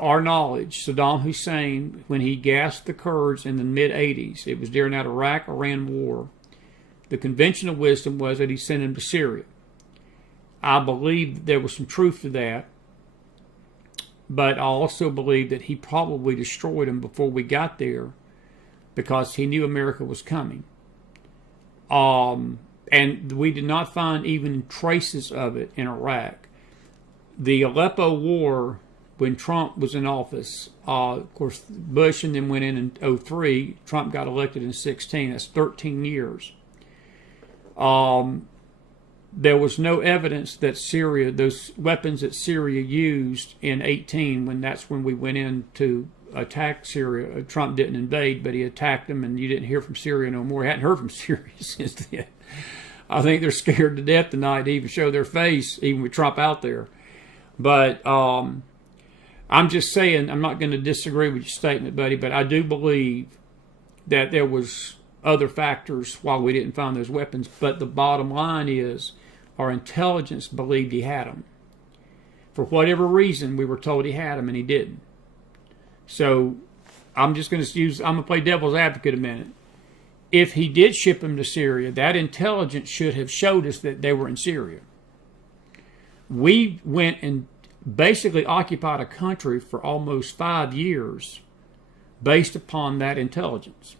our knowledge, Saddam Hussein, when he gassed the Kurds in the mid-'80s, it was during that Iraq-Iran war, the conventional wisdom was that he sent them to Syria. I believe that there was some truth to that, but I also believe that he probably destroyed them before we got there because he knew America was coming. And we did not find even traces of it in Iraq. The Aleppo War, when Trump was in office, of course, Bush and then went in 2003. Trump got elected in 2016. That's 13 years. There was no evidence that Syria, those weapons that Syria used in 2018, that's when we went in to attack Syria. Trump didn't invade, but he attacked them, and you didn't hear from Syria no more. He hadn't heard from Syria since then. I think they're scared to death tonight to even show their face, even with Trump out there. But I'm just saying, I'm not going to disagree with your statement, buddy, but I do believe that there was other factors why we didn't find those weapons. But the bottom line is our intelligence believed he had them. For whatever reason, we were told he had them, and he didn't. So I'm going to play devil's advocate a minute. If he did ship them to Syria, that intelligence should have showed us that they were in Syria. We went and basically occupied a country for almost 5 years based upon that intelligence.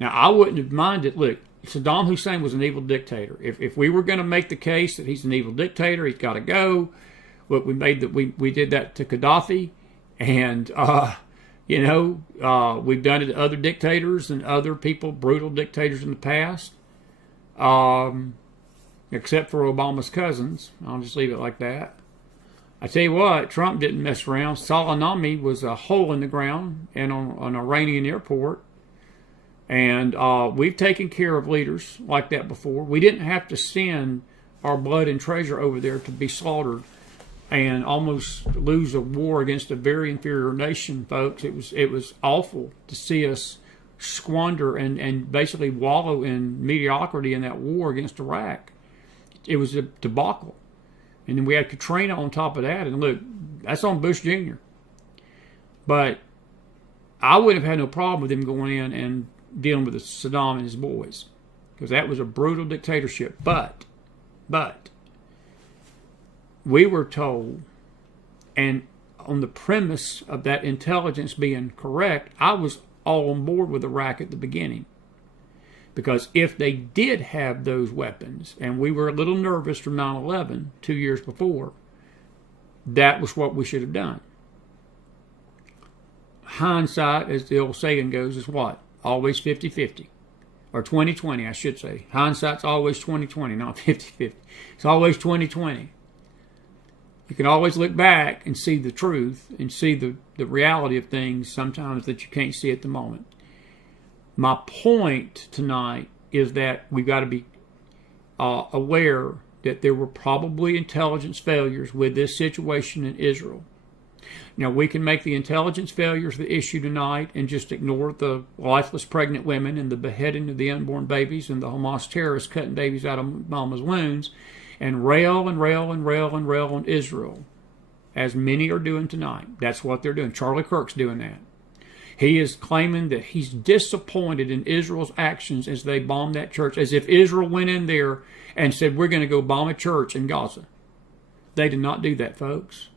Now, I wouldn't have minded. Look, Saddam Hussein was an evil dictator. If we were going to make the case that he's an evil dictator, he's got to go. Look, we did that to Gaddafi, and we've done it to other dictators and other people, brutal dictators in the past. Except for Obama's cousins. I'll just leave it like that. I tell you what, Trump didn't mess around. Salanami was a hole in the ground and on an Iranian airport. And we've taken care of leaders like that before. We didn't have to send our blood and treasure over there to be slaughtered and almost lose a war against a very inferior nation, folks. It was awful to see us squander and basically wallow in mediocrity in that war against Iraq. It was a debacle. And then we had Katrina on top of that. And look, that's on Bush Jr. But I wouldn't have had no problem with him going in and dealing with Saddam and his boys, because that was a brutal dictatorship. But we were told, and on the premise of that intelligence being correct, I was all on board with Iraq at the beginning. Because if they did have those weapons, and we were a little nervous from 9/11 2 years before, that was what we should have done. Hindsight, as the old saying goes, is what? Always 50-50. Or 20-20, I should say. Hindsight's always 20-20, not 50-50. It's always 20-20. You can always look back and see the truth and see the reality of things sometimes that you can't see at the moment. My point tonight is that we've got to be aware that there were probably intelligence failures with this situation in Israel. Now, we can make the intelligence failures the issue tonight and just ignore the lifeless pregnant women and the beheading of the unborn babies and the Hamas terrorists cutting babies out of mama's wounds and rail on Israel, as many are doing tonight. That's what they're doing. Charlie Kirk's doing that. He is claiming that he's disappointed in Israel's actions as they bombed that church, as if Israel went in there and said, we're going to go bomb a church in Gaza. They did not do that, folks.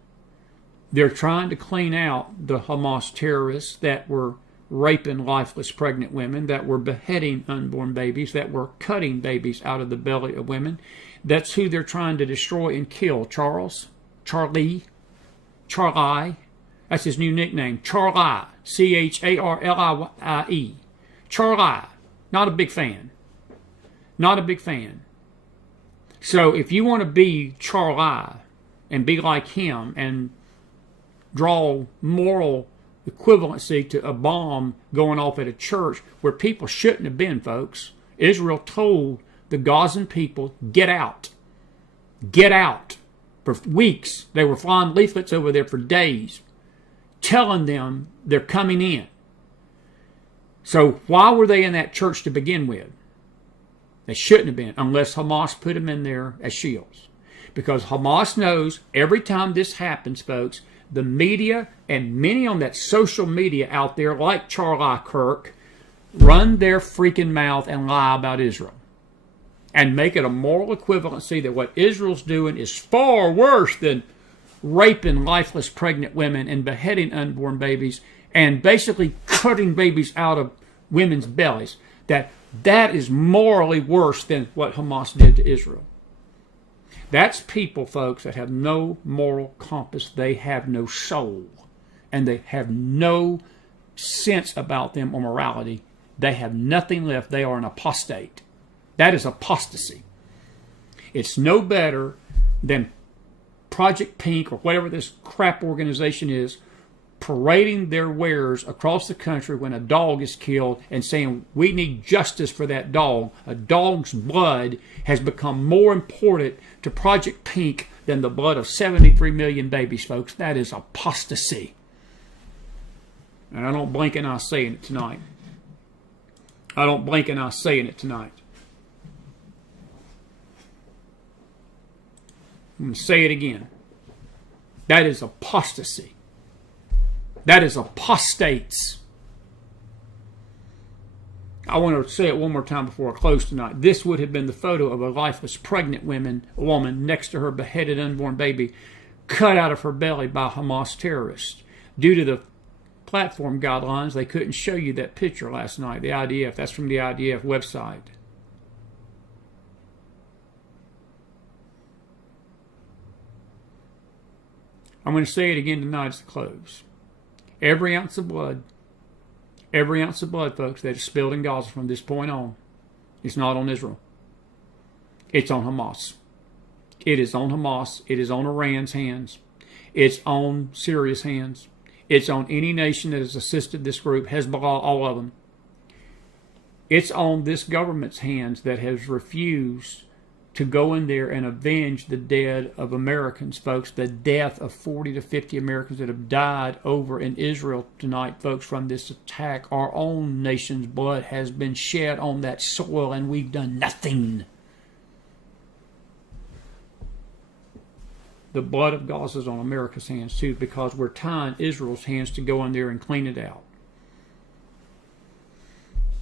They're trying to clean out the Hamas terrorists that were raping lifeless pregnant women, that were beheading unborn babies, that were cutting babies out of the belly of women. That's who they're trying to destroy and kill. Charlie. That's his new nickname. Charlie. Charlie. Charlie. Not a big fan. Not a big fan. So if you want to be Charlie and be like him and draw moral equivalency to a bomb going off at a church where people shouldn't have been, folks. Israel told the Gazan people, get out. Get out. For weeks, they were flying leaflets over there for days, telling them they're coming in. So why were they in that church to begin with? They shouldn't have been, unless Hamas put them in there as shields. Because Hamas knows every time this happens, folks, the media and many on that social media out there, like Charlie Kirk, run their freaking mouth and lie about Israel. And make it a moral equivalency that what Israel's doing is far worse than raping lifeless pregnant women and beheading unborn babies and basically cutting babies out of women's bellies. That is morally worse than what Hamas did to Israel. That's people, folks, that have no moral compass. They have no soul. And they have no sense about them or morality. They have nothing left. They are an apostate. That is apostasy. It's no better than Project Pink or whatever this crap organization is parading their wares across the country when a dog is killed and saying, we need justice for that dog. A dog's blood has become more important to Project Pink than the blood of 73 million babies, folks. That is apostasy. And I don't blink and I'm saying it tonight. I don't blink and I'm saying it tonight. I'm going to say it again. That is apostasy. That is apostates. I want to say it one more time before I close tonight. This would have been the photo of a lifeless pregnant woman next to her beheaded unborn baby cut out of her belly by Hamas terrorists. Due to the platform guidelines, they couldn't show you that picture last night. The IDF, that's from the IDF website. I'm going to say it again tonight as the close. Every ounce of blood, folks, that is spilled in Gaza from this point on, it's not on Israel. It's on Hamas. It is on Hamas. It is on Iran's hands. It's on Syria's hands. It's on any nation that has assisted this group, Hezbollah, all of them. It's on this government's hands that has refused to go in there and avenge the dead of Americans, folks. The death of 40 to 50 Americans that have died over in Israel tonight, folks, from this attack. Our own nation's blood has been shed on that soil, and we've done nothing. The blood of Gaza is on America's hands, too, because we're tying Israel's hands to go in there and clean it out.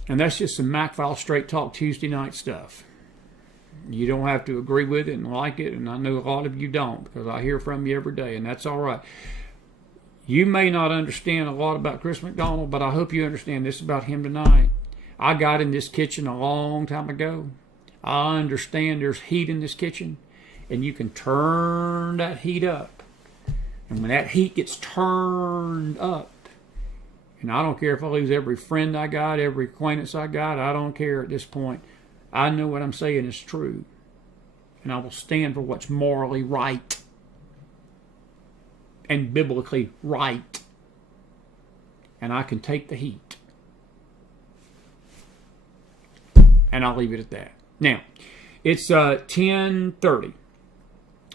And that's just some McFiles Straight Talk Tuesday night stuff. You don't have to agree with it and like it, and I know a lot of you don't, because I hear from you every day, and that's all right. You may not understand a lot about Chris McDonald, but I hope you understand this about him tonight. I got in this kitchen a long time ago. I understand there's heat in this kitchen, and you can turn that heat up. And when that heat gets turned up, and I don't care if I lose every friend I got, every acquaintance I got, I don't care at this point. I know what I'm saying is true. And I will stand for what's morally right and biblically right. And I can take the heat. And I'll leave it at that. Now, it's 10:30.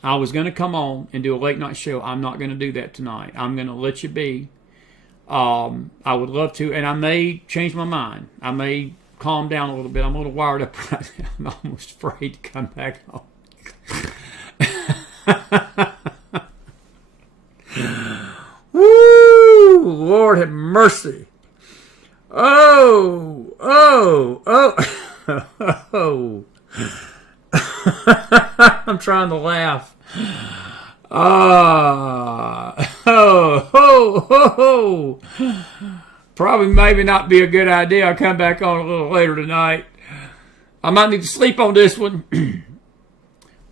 I was going to come on and do a late night show. I'm not going to do that tonight. I'm going to let you be. I would love to, and I may change my mind. I may calm down a little bit. I'm a little wired up right now. I'm almost afraid to come back home. Woo! Lord have mercy. Oh. I'm trying to laugh. Probably maybe not be a good idea. I'll come back on a little later tonight. I might need to sleep on this one.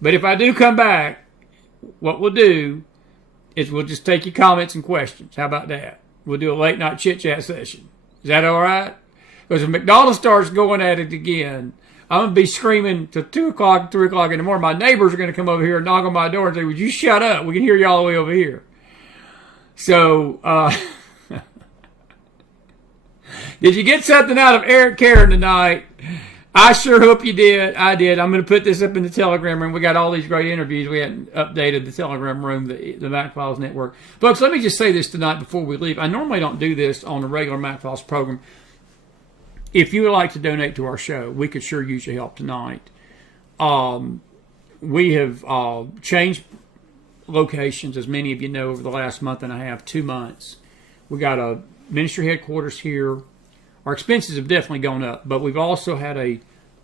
But if I do come back, what we'll do is we'll just take your comments and questions. How about that? We'll do a late night chit chat session. Is that all right? Because if McDonald starts going at it again, I'm going to be screaming till 2 o'clock, 3 o'clock in the morning. My neighbors are going to come over here and knock on my door and say, would you shut up? We can hear you all the way over here. So, did you get something out of Eric Caron tonight? I sure hope you did. I did. I'm going to put this up in the Telegram room. We got all these great interviews. We hadn't updated the Telegram room, the McFiles Network. Folks, let me just say this tonight before we leave. I normally don't do this on a regular McFiles program. If you would like to donate to our show, we could sure use your help tonight. We have changed locations, as many of you know, over the last month and a half, 2 months. We got a ministry headquarters here. Our expenses have definitely gone up, but we've also had a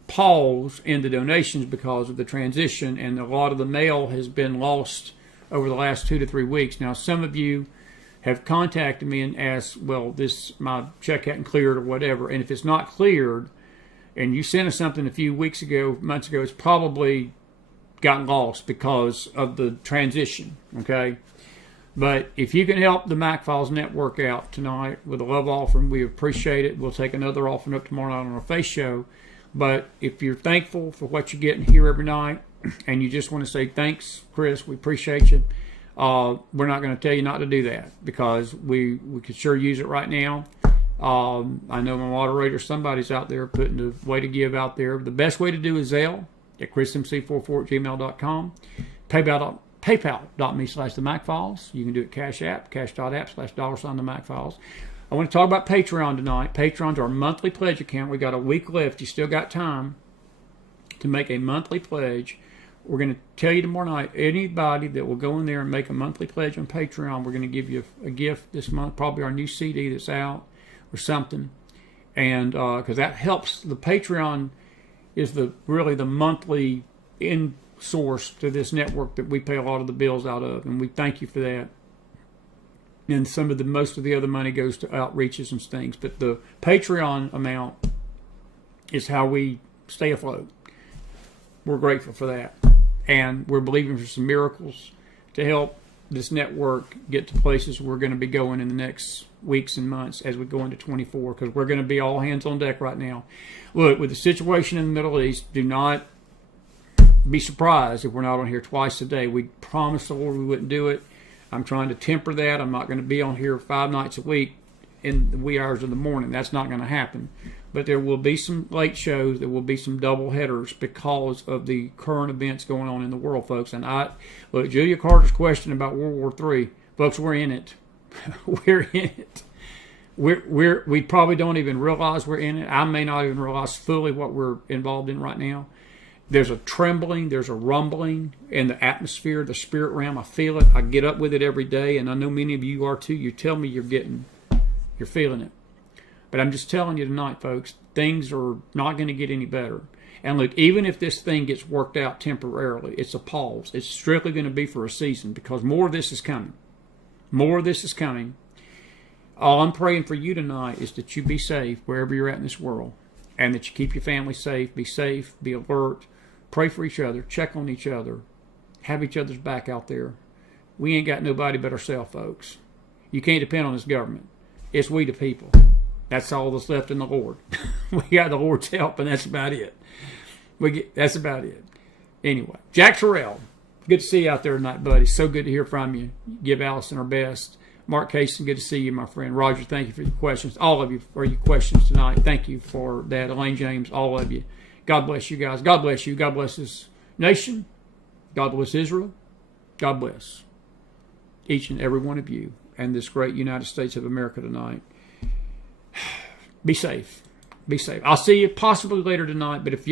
pause in the donations because of the transition, and a lot of the mail has been lost over the last 2 to 3 weeks. Now, some of you have contacted me and asked, well, my check hadn't cleared or whatever, and if it's not cleared, and you sent us something a few weeks ago, months ago, it's probably gotten lost because of the transition, okay? But if you can help the McFiles Network out tonight with a love offering, we appreciate it. We'll take another offering up tomorrow night on our face show. But if you're thankful for what you're getting here every night, and you just want to say, thanks, Chris, we appreciate you, we're not going to tell you not to do that, because we could sure use it right now. I know my moderator, somebody's out there putting the way to give out there. The best way to do is Zelle at chrismc44@gmail.com. PayPal.me/the McFiles. You can do it Cash App, cash.app/$the McFiles. I want to talk about Patreon tonight. Patreon's our monthly pledge account. We got a week left. You still got time to make a monthly pledge. We're going to tell you tomorrow night, anybody that will go in there and make a monthly pledge on Patreon, we're going to give you a gift this month, probably our new CD that's out or something. And because that helps. The Patreon is really the monthly source to this network that we pay a lot of the bills out of, and we thank you for that. And most of the other money goes to outreaches and things, but the Patreon amount is how we stay afloat. We're grateful for that, and we're believing for some miracles to help this network get to places we're going to be going in the next weeks and months as we go into 24, because we're going to be all hands on deck right now. Look, with the situation in the Middle East, do not be surprised if we're not on here twice a day. We promised the Lord we wouldn't do it. I'm trying to temper that. I'm not going to be on here 5 nights a week in the wee hours of the morning. That's not going to happen. But there will be some late shows. There will be some double headers because of the current events going on in the world, folks. And look, Julia Carter's question about World War III, folks, we're in it. We're in it. We probably don't even realize we're in it. I may not even realize fully what we're involved in right now. There's a trembling, there's a rumbling in the atmosphere, the spirit realm. I feel it. I get up with it every day, and I know many of you are too. You tell me you're feeling it. But I'm just telling you tonight, folks, things are not going to get any better. And look, even if this thing gets worked out temporarily, it's a pause. It's strictly going to be for a season because more of this is coming. More of this is coming. All I'm praying for you tonight is that you be safe wherever you're at in this world, and that you keep your family safe, be alert, pray for each other, check on each other, have each other's back out there. We ain't got nobody but ourselves, folks. You can't depend on this government. It's we the people. That's all that's left in the Lord. We got the Lord's help, and that's about it. That's about it. Anyway, Jack Terrell, good to see you out there tonight, buddy. So good to hear from you. Give Allison our best. Mark Casey, good to see you, my friend. Roger, thank you for your questions. All of you for your questions tonight. Thank you for that. Elaine James, all of you. God bless you guys. God bless you. God bless this nation. God bless Israel. God bless each and every one of you and this great United States of America tonight. Be safe. Be safe. I'll see you possibly later tonight, but if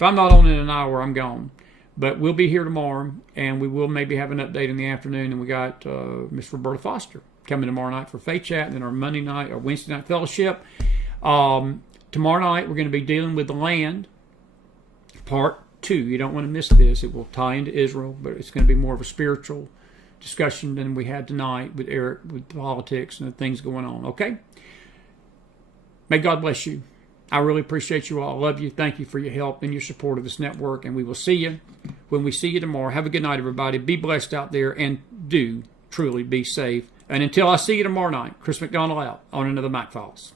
I'm not on in an hour, I'm gone. But we'll be here tomorrow, and we will maybe have an update in the afternoon. And we got Miss Roberta Foster coming tomorrow night for Faith Chat, and then our Wednesday night fellowship. Tomorrow night we're going to be dealing with the land, part 2. You don't want to miss this. It will tie into Israel, but it's going to be more of a spiritual discussion than we had tonight with Eric, with politics and the things going on. Okay? May God bless you. I really appreciate you all. I love you. Thank you for your help and your support of this network. And we will see you when we see you tomorrow. Have a good night, everybody. Be blessed out there and do truly be safe. And until I see you tomorrow night, Chris McDonald out on another McFiles.